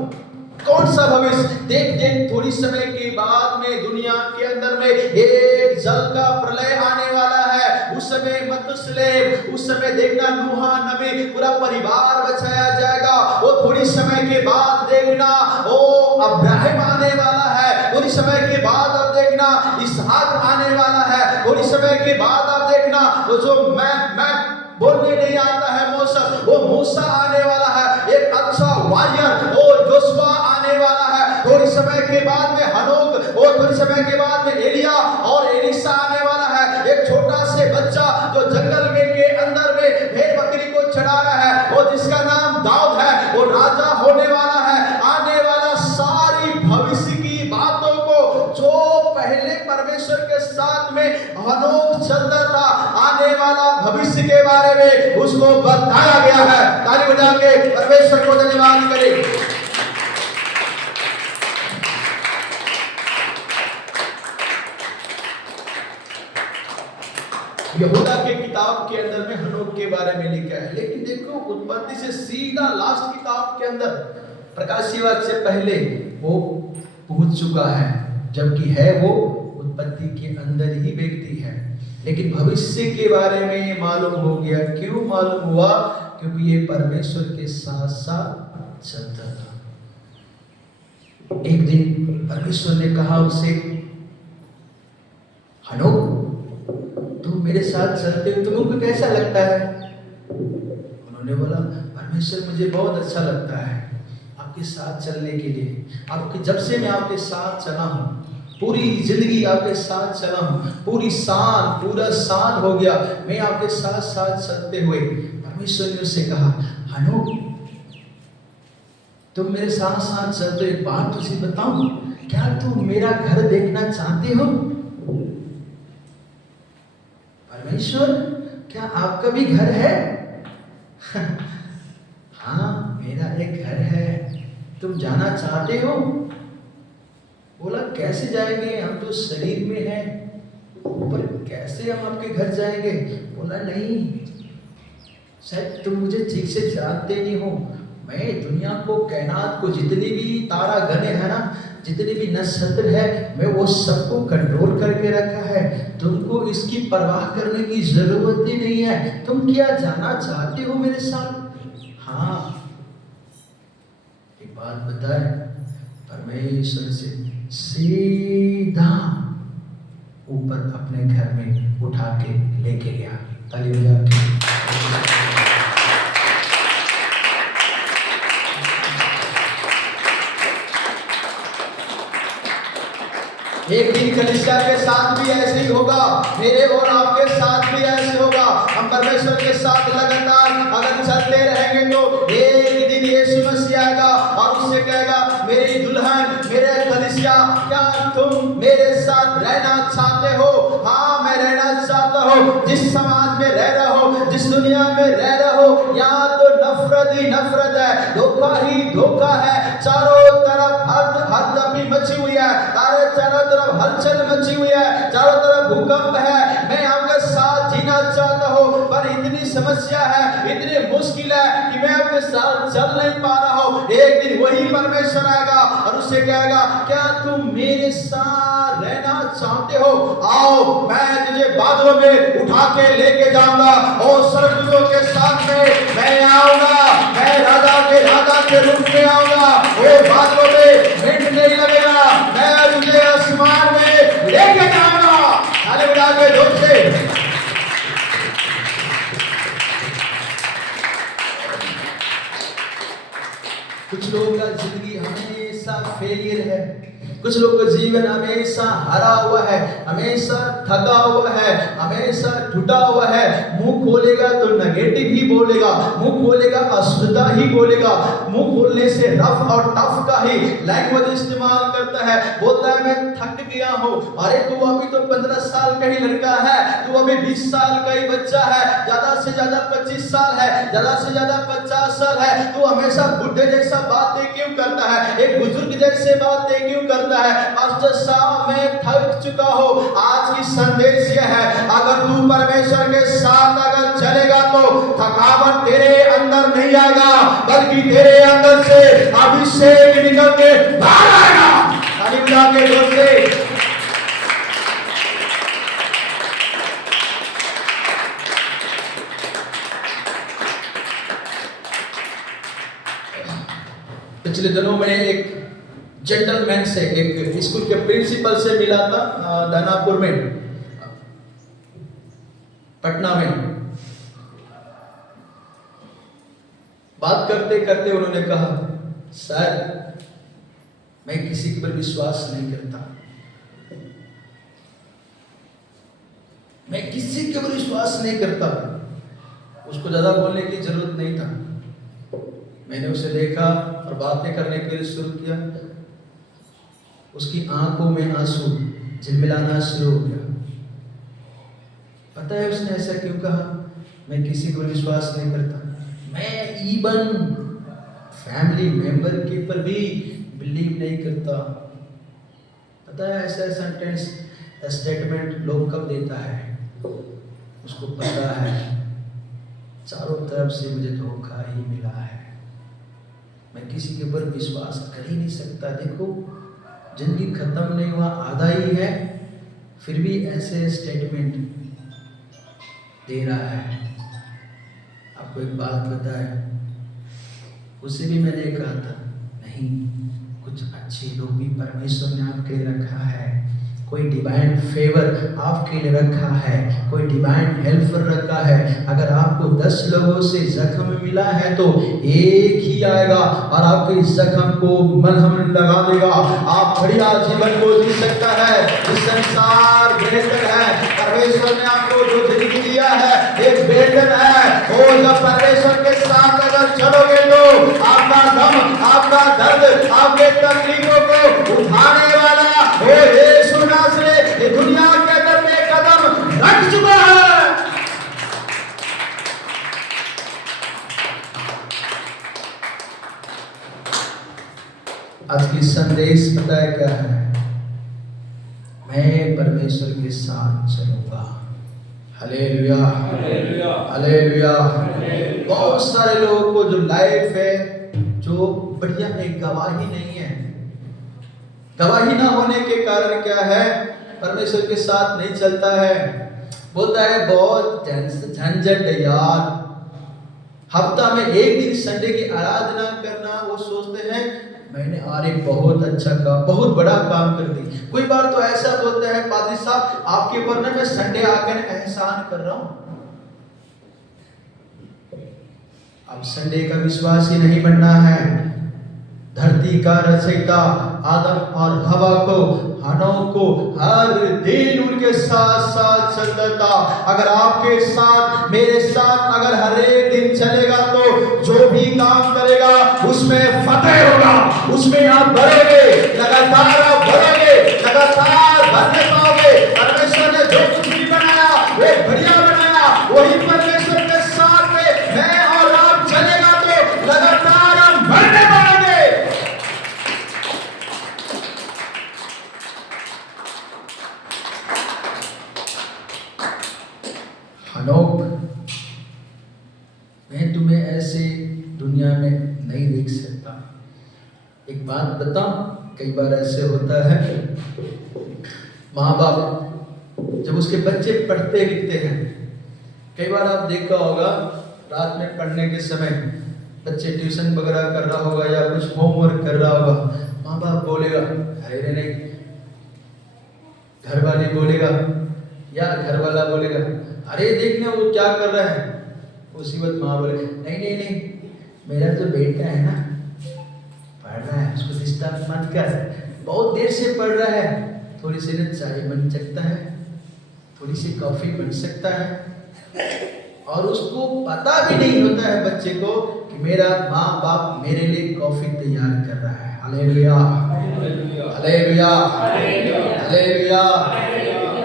कौन सा भविष्य? देख देख थोड़ी समय के बाद में दुनिया के अंदर में एक जल का प्रलय आने वाला है। उस समय मतुशलेम, उस समय देखना नूहा नबी पूरा परिवार बचाया जाएगा। वो थोड़ी समय के बाद देखना वो अब्राहम आने वाला है। थोड़ी समय के बाद अब देखना इसहाक आने वाला है। थोड़ी समय के बाद अब देखना वो जो मैं बोलने नहीं आता है मूसा, वो मूसा आने वाला है। एक अच्छा वॉरियर वो जोशुआ आने वाला है। थोड़ी समय के बाद में हनोक, और थोड़ी समय के बाद में एलिया और एलिशा आने वाला है। एक छोटा से बच्चा जो जंगल में के अंदर में भेड़ बकरी को चढ़ा रहा है, वो जिसका नाम दाऊद है, वो राजा होने वाला है। आने वाला सारी भविष्य की बातों को जो पहले परमेश्वर के साथ में हनोक चलता था, आने वाला भविष्य के बारे में उसको बताया गया है। ताली बजा के परमेश्वर को धन्यवाद करें। यहूदा के किताब के अंदर में हनोक के बारे में लिखा है, लेकिन देखो उत्पत्ति से सीधा लास्ट किताब के अंदर प्रकाशित वाक्य से पहले वो पहुंच चुका है, जबकि है वो उत्पत्ति के अंदर ही व्यक्ति है। लेकिन भविष्य के बारे में मालूम हो गया। क्यों मालूम हुआ? क्योंकि ये परमेश्वर के साथ साथ चलता था। एक दिन परमेश्वर ने कहा उसे, हनोक तुम मेरे साथ चलते हो तुमको कैसा लगता है? उन्होंने बोला, परमेश्वर मुझे बहुत अच्छा लगता है आपके साथ चलने के लिए। आपके जब से मैं आपके साथ चला हूँ, पूरी जिंदगी आपके साथ चला हूँ, पूरा साल हो गया मैं आपके साथ साथ चलते हुए। परमेश्वर ने उससे कहा, हनोक तुम मेरे साथ साथ चलते, एक बात तुझे बताऊं, क्या तुम मेरा घर देखना चाहते हो? परमेश्वर क्या आपका भी घर है? हाँ मेरा एक घर है, तुम जाना चाहते हो? बोला कैसे जाएंगे, हम तो शरीर में हैं, पर कैसे हम आपके घर जाएंगे? बोला नहीं, शायद तुम मुझे ठीक से जानते नहीं हो। मैं दुनिया को, कायनात को, जितनी भी तारा गणे है ना, जितने भी नक्षत्र है, मैं वो सबको कंट्रोल करके रखा है। तुमको इसकी परवाह करने की जरूरत ही नहीं है। तुम क्या जाना चाहते हो मेरे साथ? हाँ एक बात बताए, परमेश्वर से सीधा ऊपर अपने घर में उठा के लेके गया। ताली बजा के एक दिन कलीसिया के साथ भी ऐसे ही होगा, मेरे और आपके साथ भी ऐसे होगा। हम परमेश्वर के साथ लगातार अगर चलते रहेंगे तो एक दिन यीशु मसीह आएगा और उससे कहेगा, मेरी दुल्हन, मेरे कलीसिया, क्या तुम मेरे साथ रहना चाहते हो? हाँ मैं रहना चाहता हूँ। जिस समाज में रह रहा हो, जिस दुनिया में रह रहा हो, यहाँ तो नफरत ही नफरत है, धोखा ही धोखा है, चारों तरफ हरदमी मची हुई है, चारों तरफ हलचल मची हुई है, चारों तरफ भूकंप है। मैं आपके साथ जीना चाहता हूँ, पर इतनी समस्या है, इतनी मुश्किल है कि मैं आपके साथ चल नहीं पा रहा हूँ, एक दिन वही परमेश्वर आएगा और उससे कहेगा, क्या तुम मेरे साथ रहना चाहते हो? आओ, मैं तुझे बादलों में उठा के लेके जाऊंगा और स्वर्गदूतों के साथ में मैं आऊंगा, मैं राजा के रूप में आऊंगा, वो बादलों में मिनट नहीं लगेगा, मैं तुझे आसमान में लेके जाऊंगा। हालेलुया के जोर से। कुछ लोगों का जिंदगी हमेशा फेलियर है, कुछ लोग का जीवन हमेशा हरा हुआ है, हमेशा थका हुआ है, हमेशा टूटा हुआ है। मुंह खोलेगा तो नेगेटिव ही बोलेगा, मुंह खोलेगा अशुद्धता ही बोलेगा, मुंह खोलने से रफ और टफ का ही लैंग्वेज इस्तेमाल करता है। बोलता है मैं थक गया हूँ। अरे तू अभी तो 15 साल का ही लड़का है, तू अभी 20 साल का ही बच्चा है, ज्यादा से ज्यादा 25 साल है, ज्यादा से ज्यादा 50 साल है, तू हमेशा बुढ़े जैसा बातें क्यों करता है, एक बुजुर्ग जैसे बातें क्यों करता है? पास्टर साहब मैं थक चुका हूँ। आज की संदेश यह है, अगर तू परमेश्वर के साथ अगर चलेगा तो थकावट तेरे अंदर नहीं आएगा, बल्कि तेरे अंदर से अभिषेक निकल के बाहर आएगा। हालेलुया के जोर से। पिछले दिनों में एक जेंटलमैन से, एक स्कूल के प्रिंसिपल से मिला था दानापुर में, पटना में। बात करते करते उन्होंने कहा, सर मैं किसी के पर विश्वास नहीं करता, मैं किसी के पर विश्वास नहीं करता। उसको ज्यादा बोलने की जरूरत नहीं था। मैंने उसे देखा और बातें करने के लिए शुरू किया। उसकी आंखों में आंसू झिलमिलाना शुरू हो गया। पता है उसने ऐसा क्यों कहा? मैं किसी को विश्वास नहीं करता, मैं इवन फैमिली मेंबर के पर भी बिलीव नहीं करता। पता है ऐसा सेंटेंस, स्टेटमेंट लोग कब देता है? उसको पता है चारों तरफ से मुझे धोखा ही मिला है, मैं किसी के ऊपर विश्वास कर ही नहीं सकता। देखो जिंदगी खत्म नहीं हुआ, आधा ही है, फिर भी ऐसे स्टेटमेंट दे रहा है। आपको एक बात बताए, उसे भी मैंने कहा था, नहीं, कुछ अच्छे लोग भी परमेश्वर ने आपके लिए रखा है, कोई डिवाइन फेवर आपके लिए रखा है, कोई डिवाइन हेल्पर रखा है। अगर आपको 10 लोगों से जख्म मिला है तो एक ही आएगा और आपके जख्म को मलहम लगा देगा। आप बढ़िया जीवन को जी सकता है। इस संसार बेहतर है, परमेश्वर ने आपको जो जिंदगी दिया है एक बेहतर है। और जब परमेश्वर के साथ अगर चलोगे तो आपका गम, आपका दर्द, आपके तकलीफों को उठाने वाला वो यीशु नासरी ये दुनिया के अंदर में कदम रख चुका है। आज की संदेश पता है क्या है? मैं परमेश्वर के साथ चलूंगा। Hallelujah, hallelujah, hallelujah. बहुत सारे लोगों को जो लाइफ है, जो बढ़िया एक गवाही नहीं है। गवाही ना होने के कारण क्या है? परमेश्वर के साथ नहीं चलता है। बोलता है बहुत झंझट यार, हफ्ता में एक दिन संडे की आराधना करना। वो सोचते हैं मैंने और एक बहुत अच्छा काम, बहुत बड़ा काम कर दी। कोई बार तो ऐसा बोलता है, पादरी साहब आपके ऊपर ना मैं संडे आकर एहसान कर रहा हूं। अब संडे का विश्वास ही नहीं बनना है। धरती का रचयिता आदम और हवा को, हनोक को हर दिन उनके साथ साथ चलता था। अगर आपके साथ, मेरे साथ अगर हर एक दिन चलेगा तो जो भी काम करेगा उसमें फतेह होगा, उसमें आप बढ़ोगे, लगातार आप बढ़ोगे, लगातार बढ़ने पाओगे। परमेश्वर ने जो कुछ भी बनाया वो बढ़िया बनाया। वही परमेश्वर के साथ में मैं और आप चलेगा तो लगातार हम बढ़ने पाएंगे। हनोक मैं तुम्हें ऐसे दुनिया में नहीं देख सकता। एक बात बताऊं, कई बार ऐसे होता है, माँ बाप जब उसके बच्चे पढ़ते लिखते हैं, कई बार आप देखा होगा रात में पढ़ने के समय बच्चे ट्यूशन वगैरह कर रहा होगा या कुछ होमवर्क कर रहा होगा, माँ बाप बोलेगा अरे नहीं, घर वाली बोलेगा या घर वाला बोलेगा अरे देखना वो क्या कर रहा है। उसी वक्त माँ बोले नहीं नहीं नहीं, मेरा तो बेटा है ना, पढ़ रहा है, उसको डिस्टर्ब मत कर, बहुत देर से पढ़ रहा है, थोड़ी सी चाय बन सकता है, थोड़ी सी कॉफी बन सकता है। और उसको पता भी नहीं होता है बच्चे को कि मेरा माँ बाप मेरे लिए कॉफी तैयार कर रहा है। Hallelujah, hallelujah, hallelujah.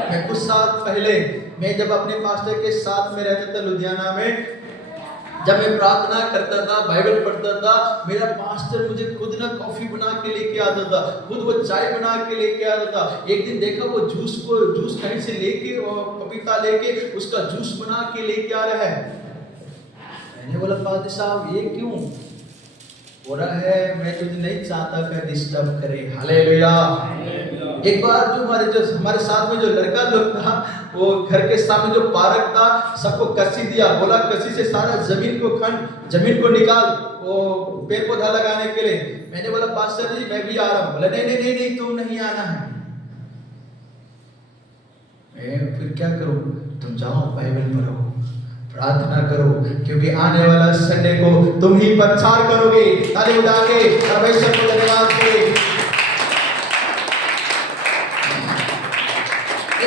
मैं कुछ साल पहले मैं जब अपने पास्टर के साथ में रहता था लुधियाना में, जब मैं प्रार्थना करता था, बाइबल पढ़ता था, मेरा पास्टर मुझे खुद ना कॉफी बना के लेके आता था, खुद वो चाय बना के लेके आता था। एक दिन देखा वो जूस कहीं से लेके, पपीता लेके उसका जूस बना के लेके आ रहा है। मैंने बोला फादर साहब ये क्यों हो रहा है, मैं तुझे नहीं चाहता कि डिस्टर्ब करे। हालेलुया। एक बार जो हमारे साथ में जो लड़का लोग था, वो घर के सामने जो पार्क था, सबको कसी दिया, बोला कसी से सारा जमीन को निकाल, वो पेड़ पौधा लगाने के लिए। मैंने बोला पास्टर जी मैं भी आ रहा हूँ। बोला नहीं नहीं नहीं नहीं, तुम नहीं आना है। मैं फिर क्या करूं, तुम जाओ बाइबल पढ़ो, प्रार्थना करो, क्योंकि आने वाला संडे को तुम ही प्रचार करोगे। ताली बजा के परमेश्वर को धन्यवाद दे।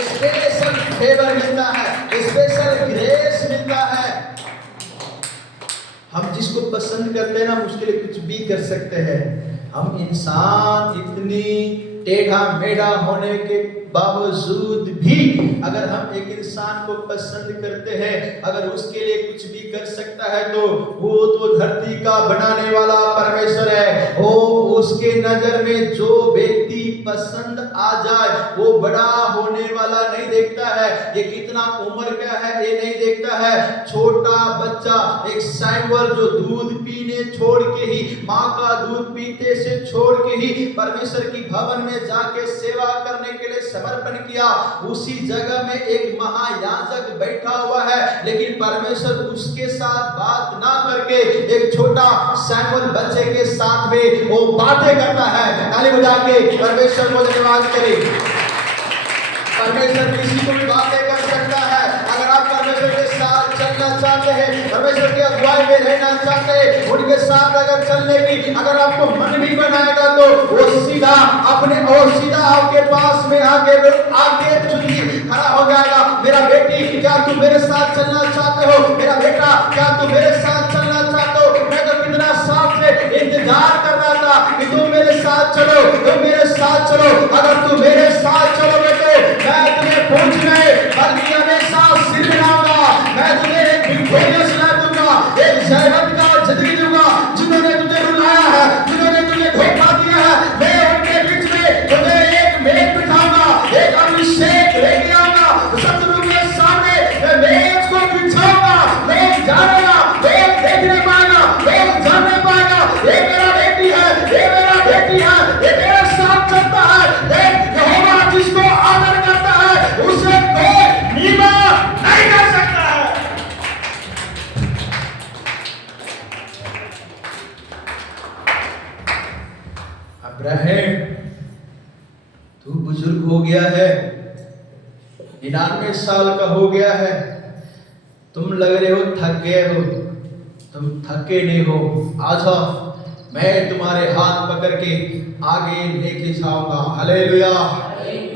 स्पेशल फेवर मिलता है, स्पेशल ग्रेस मिलता है। हम जिसको पसंद करते हैं ना, उसके लिए कुछ भी कर सकते हैं। हम इंसान इतनी टेढ़ा मेढ़ा होने के बावजूद भी अगर हम एक इंसान को पसंद करते हैं, अगर उसके लिए कुछ भी कर सकता है, तो वो तो धरती का बनाने वाला परमेश्वर है। वो उसके नजर में जो व्यक्ति पसंद आ जाए वो बड़ा होने वाला नहीं देखता है, ये कितना उम्र का है ये नहीं देखता है। छोटा बच्चा एक सैमुअल जो दूध पीने छोड़ के ही, माँ का दूध पीते से छोड़ के ही परमेश्वर की भवन में जाके सेवा करने के लिए समर्पण किया, उसी जगह में एक महायाजक बैठा हुआ है, लेकिन परमेश्वर उसके साथ बात ना करके एक छोटा सैमुअल बच्चे के साथ में वो बातें करता है। ताली बजा के परमेश्वर को धन्यवाद करें। परमेश्वर किसी को भी बातें कर सकता है। अगर आप परमेश्वर के साथ चलना चाहते हैं, परमेश्वर की अगुवाई में रहना चाहते हैं, उनके साथ अगर चलने की अगर आपको मन भी बनाएगा, तो वो सीधा आपके पास में आगे चुनगी खड़ा हो जाएगा। मेरा बेटी क्या तुम मेरे साथ चलना चाहते हो? मेरा बेटा क्या तुम मेरे साथ चलना चाहते हो? मैं तो कितना साल से इंतजार कर रहा था कि तुम मेरे साथ चलो, तुम मेरे साथ चलो। अगर तुम मेरे साथ चलोगे तो मैं तुम्हें पहुंचने बल्कि हमेशा सिर मिलाऊंगा। मैं तुम्हें एक विक्टोरियस लाइफ दूंगा, एक जयवंत का जिंदगी दूंगा। जिन्होंने तुझे रुलाया है, जिन्होंने तुझे धोखा दिया है, मैं उनके बीच में तुम्हें एक मेज बिठाऊंगा, एक अभिषेक लेके आऊंगा। शत्रु के सामने मैं मेज को बिछाऊंगा, लोग जानेगा, लोग देख नहीं पाएगा, लोग जान नहीं पाएगा ये मेरा बेटी है, ये मेरा बेटी है, ये मेरे साथ चलता है। देख यहोवा जिसको आदर करता है उसे कोई नीवा नहीं कर सकता है। अब्राहम तू बुजुर्ग हो गया है, 99 साल का हो गया है, तुम लग रहे हो थक गए हो, तुम थके नहीं हो। आ जाओ, मैं तुम्हारे हाथ पकड़ के आगे लेके जाऊंगा। हालेलुया।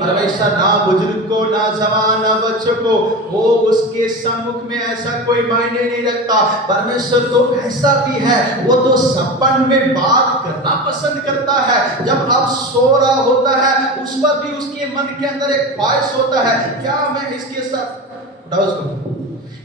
परमेश्वर ना बुजुर्ग को, ना जवान, ना बच्चों को, वो उसके सम्मुख में ऐसा कोई मायने नहीं रखता। परमेश्वर तो ऐसा भी है, वो तो सपन में बात करना पसंद करता है। जब आप सो रहा होता है उस वक्त भी उसके मन के अंदर एक ख्वाहिश होता है, क्या मैं इसके साथ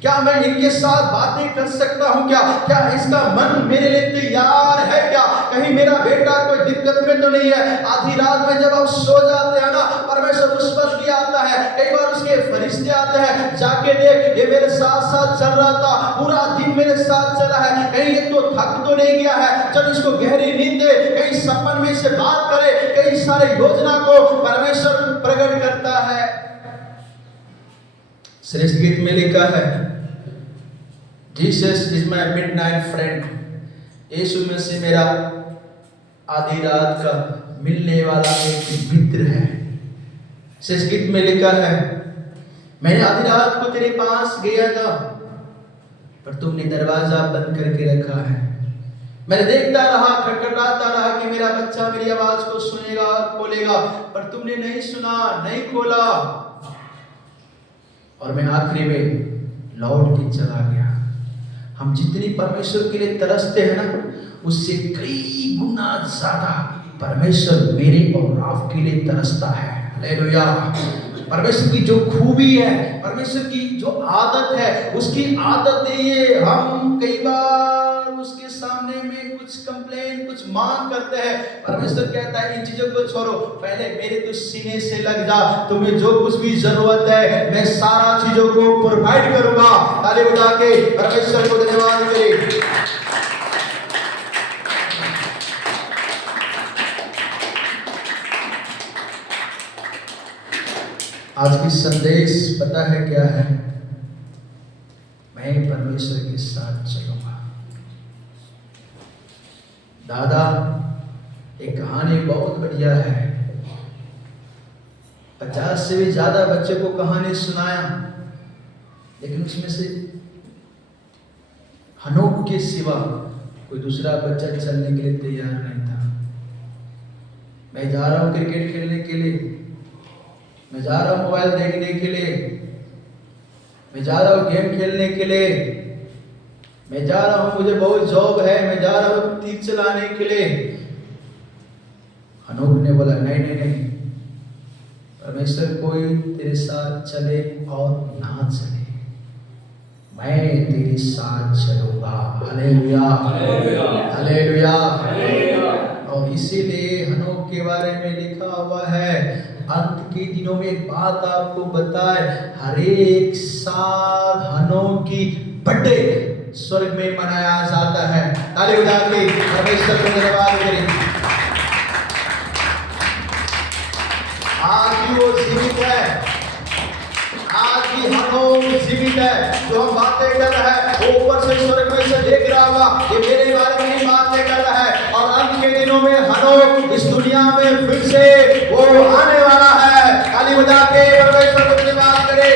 क्या मैं इनके साथ बातें कर सकता हूँ क्या? क्या इसका मन मेरे लिए तैयार है क्या? कहीं मेरा बेटा कोई दिक्कत में तो नहीं है? आधी रात में जब हम सो जाते हैं ना, परमेश्वर उस पर भी आता है, कई बार उसके फरिश्ते आते हैं, जाके देख ये मेरे साथ साथ चल रहा था, पूरा दिन मेरे साथ चला है, कहीं ये तो थक तो नहीं गया है, चल इसको गहरी नींद दे, कहीं सपन में से बात करे, कई सारे योजना को परमेश्वर प्रकट करता है। श्रेष्ठ गीत में लिखा है, Jesus is my midnight friend, Yeshu में से मेरा आधी रात का मिलने वाला एक मित्र है। श्रेष्ठ गीत में लिखा है, मैंने आधी रात को तेरे पास गया था, पर तुमने दरवाजा बंद करके रखा है। मैंने देखता रहा, खटखटाता रहा कि मेरा बच्चा मेरी आवाज को सुनेगा, खोलेगा, पर तुमने नहीं सुना, नहीं खोला, और मैं आखिरी में लौट के चला गया। हम जितनी परमेश्वर के लिए तरसते हैं ना, उससे कई गुना ज्यादा परमेश्वर मेरे और आपके लिए तरसता है। हालेलुया। परमेश्वर की जो खूबी है, परमेश्वर की जो आदत है, उसकी आदत ये हम कई बार उसके सामने में कुछ कंप्लेन, कुछ मांग करते हैं। परमेश्वर कहता है इन चीजों को छोड़ो, पहले मेरे तो सीने से लग जा, तुम्हें जो कुछ भी जरूरत है मैं सारा चीजों को प्रोवाइड करूंगा। ताली बजा के परमेश्वर को धन्यवाद करें। आज की संदेश पता है क्या है? मैं परमेश्वर के साथ चलूंगा। दादा, एक कहानी बहुत बढ़िया है, 50 से भी ज्यादा बच्चे को कहानी सुनाया, लेकिन उसमें से हनोक के सिवा कोई दूसरा बच्चा चलने के लिए तैयार नहीं था। मैं जा रहा हूं क्रिकेट खेलने के लिए, मैं जा रहा हूं मोबाइल देखने के लिए, मैं जा रहा हूं गेम खेलने के लिए, मैं जा रहा हूं मुझे बहुत जॉब है, मैं जा रहा हूं तीर चलाने के लिए। हनोक ने बोला नहीं नहीं नहीं, परमेश्वर कोई तेरे साथ चले और ना चले, मैं तेरे साथ चलूंगा। Hallelujah, hallelujah. और इसीलिए हनोक के बारे में लिखा हुआ है, अंत के दिनों में एक बात आपको बताए, हर एक साल हनोक की बर्थडे स्वर्ग में मनाया जाता है। ताली बजा के परमेश्वर को धन्यवाद करें। आज भी वो जीवित है, आज भी हनोक जीवित है। जो हम बातें कर रहा है वो ऊपर से स्वर्ग में से देख रहा होगा, ये मेरे बारे में ही बातें कर रहा है। और अंत के दिनों में हनोक इस दुनिया में फिर से वो आने वाला है। ताली बजा के परमेश्वर को धन्यवाद करें।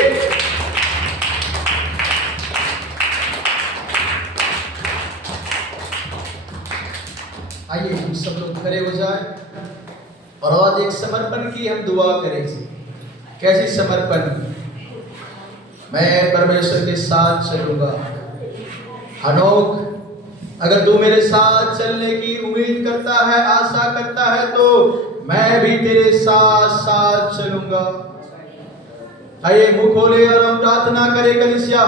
आइए हम सब लोग खड़े हो जाए और आज एक समर्पण की हम दुआ करें। कैसी समर्पण? मैं परमेश्वर के साथ चलूंगा। हनोक, अगर तू मेरे साथ चलने की उम्मीद करता है, आशा करता है, तो मैं भी तेरे साथ साथ चलूंगा। आइए मुंह खोले और हम प्रार्थना करें कलीसिया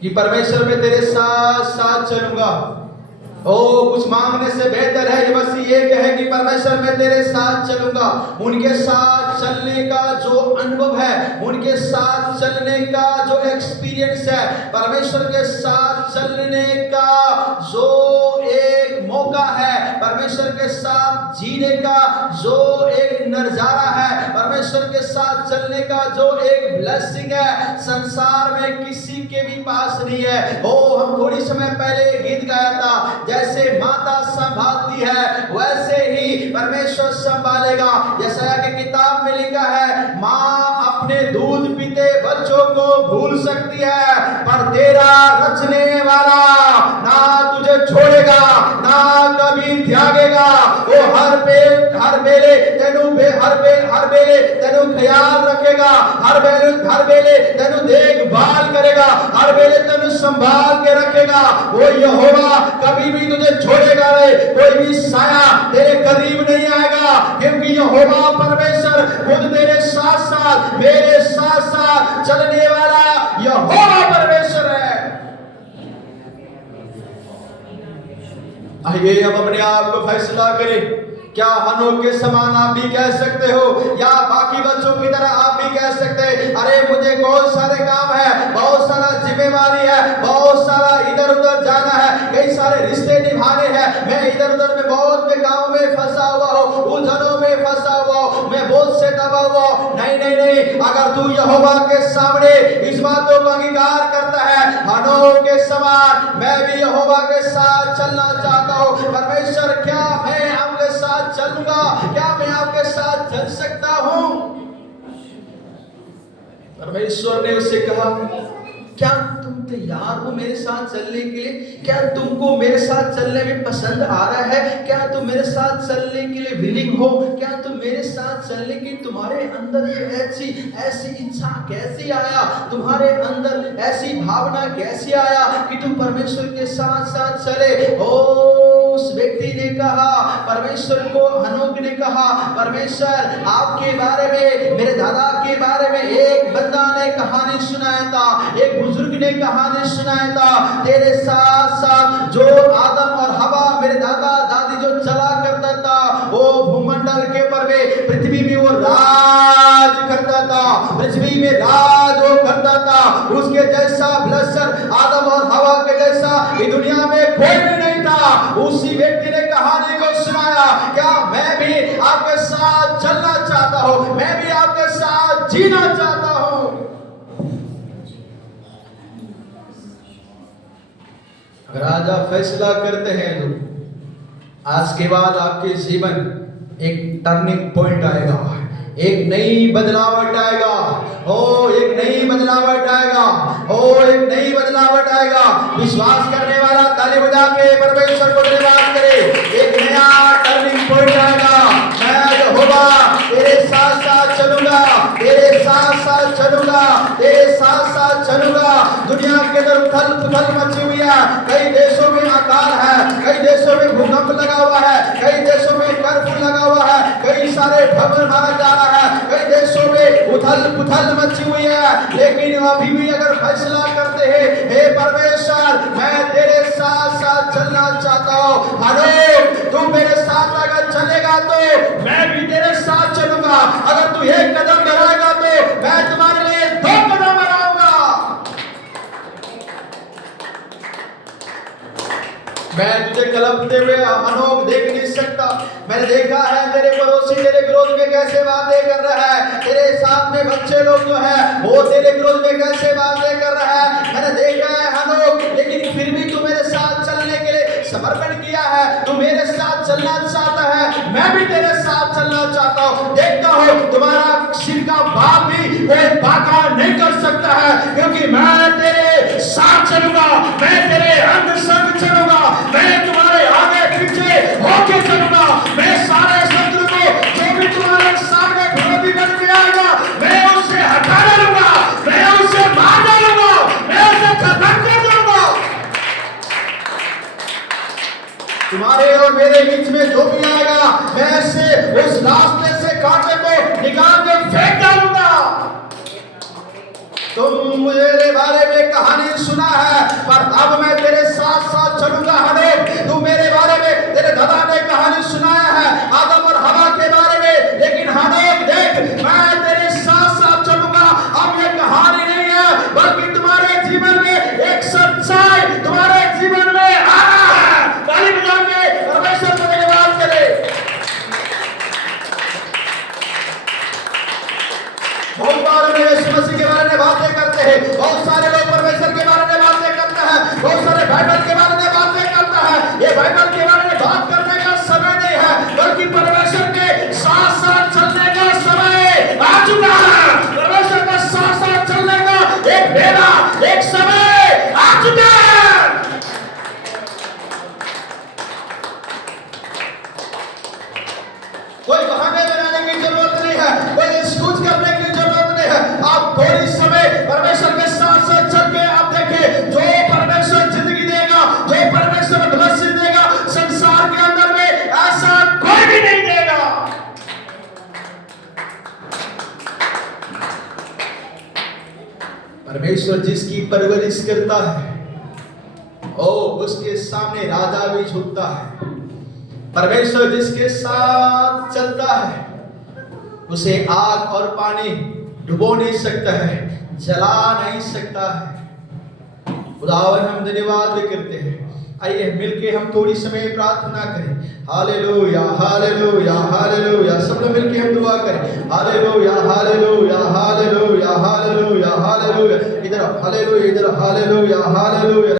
कि परमेश्वर मैं तेरे साथ साथ चलूंगा। ओ कुछ मांगने से बेहतर है ये बस ये कहे कि परमेश्वर मैं तेरे साथ चलूंगा। उनके साथ चलने का जो अनुभव है, उनके साथ चलने का जो एक्सपीरियंस है, परमेश्वर के साथ चलने का जो एक मौका है, परमेश्वर के साथ जीने का जो एक नजारा है, परमेश्वर के साथ चलने का जो एक ब्लेसिंग है, संसार में किसी के भी पास नहीं है। ओ हम थोड़ी समय पहले गीत गाया था, जैसे माता संभालती है वैसे ही परमेश्वर संभालेगा। यशायाह की किताब में लिखा है, माँ अपने दूध पीते बच्चों को भूल सकती है, पर तेरा रचने वाला ना तुझे छोड़ेगा ना कभी त्यागेगा। वो हर हर बेले तेनु ख्याल रखेगा, हर बेले तेनु देखभाल करेगा, हर बेले तेनु संभाल के रखेगा। वो यहोवा कभी भी तुझे छोड़ेगा नहीं, कोई भी साया तेरे करीब नहीं आएगा, क्योंकि यहोवा परमेश्वर खुद तेरे साथ साथ, मेरे साथ साथ चलने वाला यहोवा परमेश्वर है। आइए अब अपने आप को फैसला करें, क्या हनोक के समान आप भी कह सकते हो, या बाकी बच्चों की तरह आप भी कह सकते हैं, अरे मुझे बहुत सारे काम है, बहुत सारा जिम्मेवारी है, बहुत सारा इधर उधर जाना है, कई सारे रिश्ते निभाने हैं, मैं इधर उधर में बहुत में काम में फंसा हुआ हूँ, उलझनों में फंसा हुआ हूँ, मैं बहुत से दबा हुआ हूँ। नहीं नहीं नहीं, अगर तू यहोवा के सामने इस बातों को अंगीकार करता है, हनोक के समान मैं भी यहोवा के साथ चलना चाहता हूँ। परमेश्वर, क्या मैं आपके साथ चलूंगा, क्या मैं आपके साथ चल सकता हूं? परमेश्वर ने उससे कहा, क्या तुम तैयार हो मेरे साथ चलने के लिए? क्या तुमको मेरे साथ चलने में पसंद आ रहा है? क्या तुम मेरे साथ चलने के लिए विलिंग हो? क्या तुम मेरे साथ चलने की तुम्हारे अंदर ये ऐसी इच्छा कैसी आया? तुम्हारे अंदर ऐसी भावना कैसी आया कि तुम परमेश्वर के साथ साथ चले? उस व्यक्ति ने कहा, परमेश्वर को हनोक ने कहा, परमेश्वर आपके बारे में, मेरे दादा के बारे में एक बंदा ने कहानी सुनाया था, एक बुजुर्ग ने कहानी सुनाया था, तेरे साथ साथ जो आदम और हवा, मेरे दादा दादी जो चला करता था, वो भूमंडल के ऊपर में, पृथ्वी में वो राज करता था, पृथ्वी में राज वो करता था, उसके जैसा ब्लेसर आदम और हवा के जैसा इस दुनिया में कोई भी नहीं था। उसी व्यक्ति ने कहानी को सुनाया, क्या मैं भी आपके साथ चलना चाहता हूं, मैं भी आपके साथ जीना चाहता हूं। अगर आज आप फैसला करते हैं तो आज के बाद आपके जीवन एक टर्निंग पॉइंट आएगा, एक नई बदलावट आएगा, एक नई बदलावट आएगा, एक नई बदलावट आएगा। विश्वास करने वाला ताली बजा के परमेश्वर को धन्यवाद करे। एक नया टर्निंग पॉइंट आएगा। मैं यहोवा तेरे साथ साथ चलूंगा, तेरे साथ साथ चलूंगा, तेरे साथ साथ चलूंगा। दुनिया के अंदर उथल पुथल मची हुई है, कई देशों में अकाल है, कई देशों में भूकंप लगा हुआ है, कई देशों में कर्फ्यू लगा हुआ है, कई सारे भवन मारा जा रहा है, कई देशों में उथल पुथल मची हुई है, लेकिन अभी भी अगर फैसला करते हैं, हे परमेश्वर मैं तेरे साथ साथ चलना चाहता हूँ। हनोक तू मेरे साथ अगर चलेगा तो मैं भी तेरे साथ चलूंगा, अगर तू एक कदम बढ़ाएगा तो मैं तुम्हारे लिए दो कदम बढ़ाऊंगा। मैं तुझे कलपते हुए हनोक देख नहीं सकता। मैंने देखा है तेरे पड़ोसी तेरे विरोध में कैसे बातें कर रहा है, तेरे साथ में बच्चे लोग जो है वो तेरे विरोध में कैसे बातें कर रहा है, मैंने देखा है हनोक, लेकिन फिर भी तू मेरे साथ चलने के लिए समर्पण किया है, तू मेरे साथ चलना चाहता है, मैं भी तेरे साथ चलना चाहता हूँ। देखता हूँ तुम्हारा सिर का बाल भी कोई बाका नहीं कर सकता है, क्योंकि मैं तेरे साथ चलूंगा, मैं तेरे अंग संग चलूंगा, मैं तुम्हारे आगे पीछे होके चलूंगा, मैं सारे शत्रु को जो भी तुम्हारे सामने विरोधी बन के आएगा मैं उससे हटा डालूंगा, मैं उससे मार डालूंगा, मैं उसे खत्म कर दूंगा। तुम्हारे और मेरे बीच में जो भी आएगा मैं ऐसे उस रास्ते से कांटे को निकाल के फेंक डालूंगा। तुम मेरे बारे में कहानी सुना है, पर अब मैं तेरे साथ साथ चलूंगा। हनोक तू मेरे बारे में, तेरे दादा ने कहानी सुनाया है आदम और हवा के बारे में, लेकिन हनोक देख मैं तेरे साथ साथ चलूंगा। अब ये कहानी नहीं है, बल्कि तुम्हारे जीवन में एक सच्चाई तुम्हारे जीवन में आ रहा है। ताली बजा के परमेश्वर को धन्यवाद करे। बहुत बार हम यीशु मसीह के बारे में बातें करते हैं, बहुत सारे लोग परमेश्वर के बारे में बातें करते हैं, बहुत सारे बाइबल के बारे में बातें करता है। ये बाइबल के बारे में बात करने का समय नहीं है, बल्कि परमेश्वर के साथ साथ चलने का समय आ चुका है। परमेश्वर के साथ साथ चलने का एक बेला, एक समय आ चुका है। कोई परमेश्वर जिसकी परवरिश करता है, ओ उसके सामने राजा भी झुकता है। परमेश्वर जिसके साथ चलता है, उसे आग और पानी डुबो नहीं सकता है, जला नहीं सकता है। खुदावन हम धन्यवाद करते हैं। आइए मिलके हम थोड़ी समय प्रार्थना करें। हालेलुया हालेलुया हालेलुया, सब लोग मिलके हम दुआ करें। Hallelujah hallelujah hallelujah hallelujah hallelujah, इधर हालेलुया, इधर हालेलुया हालेलुया।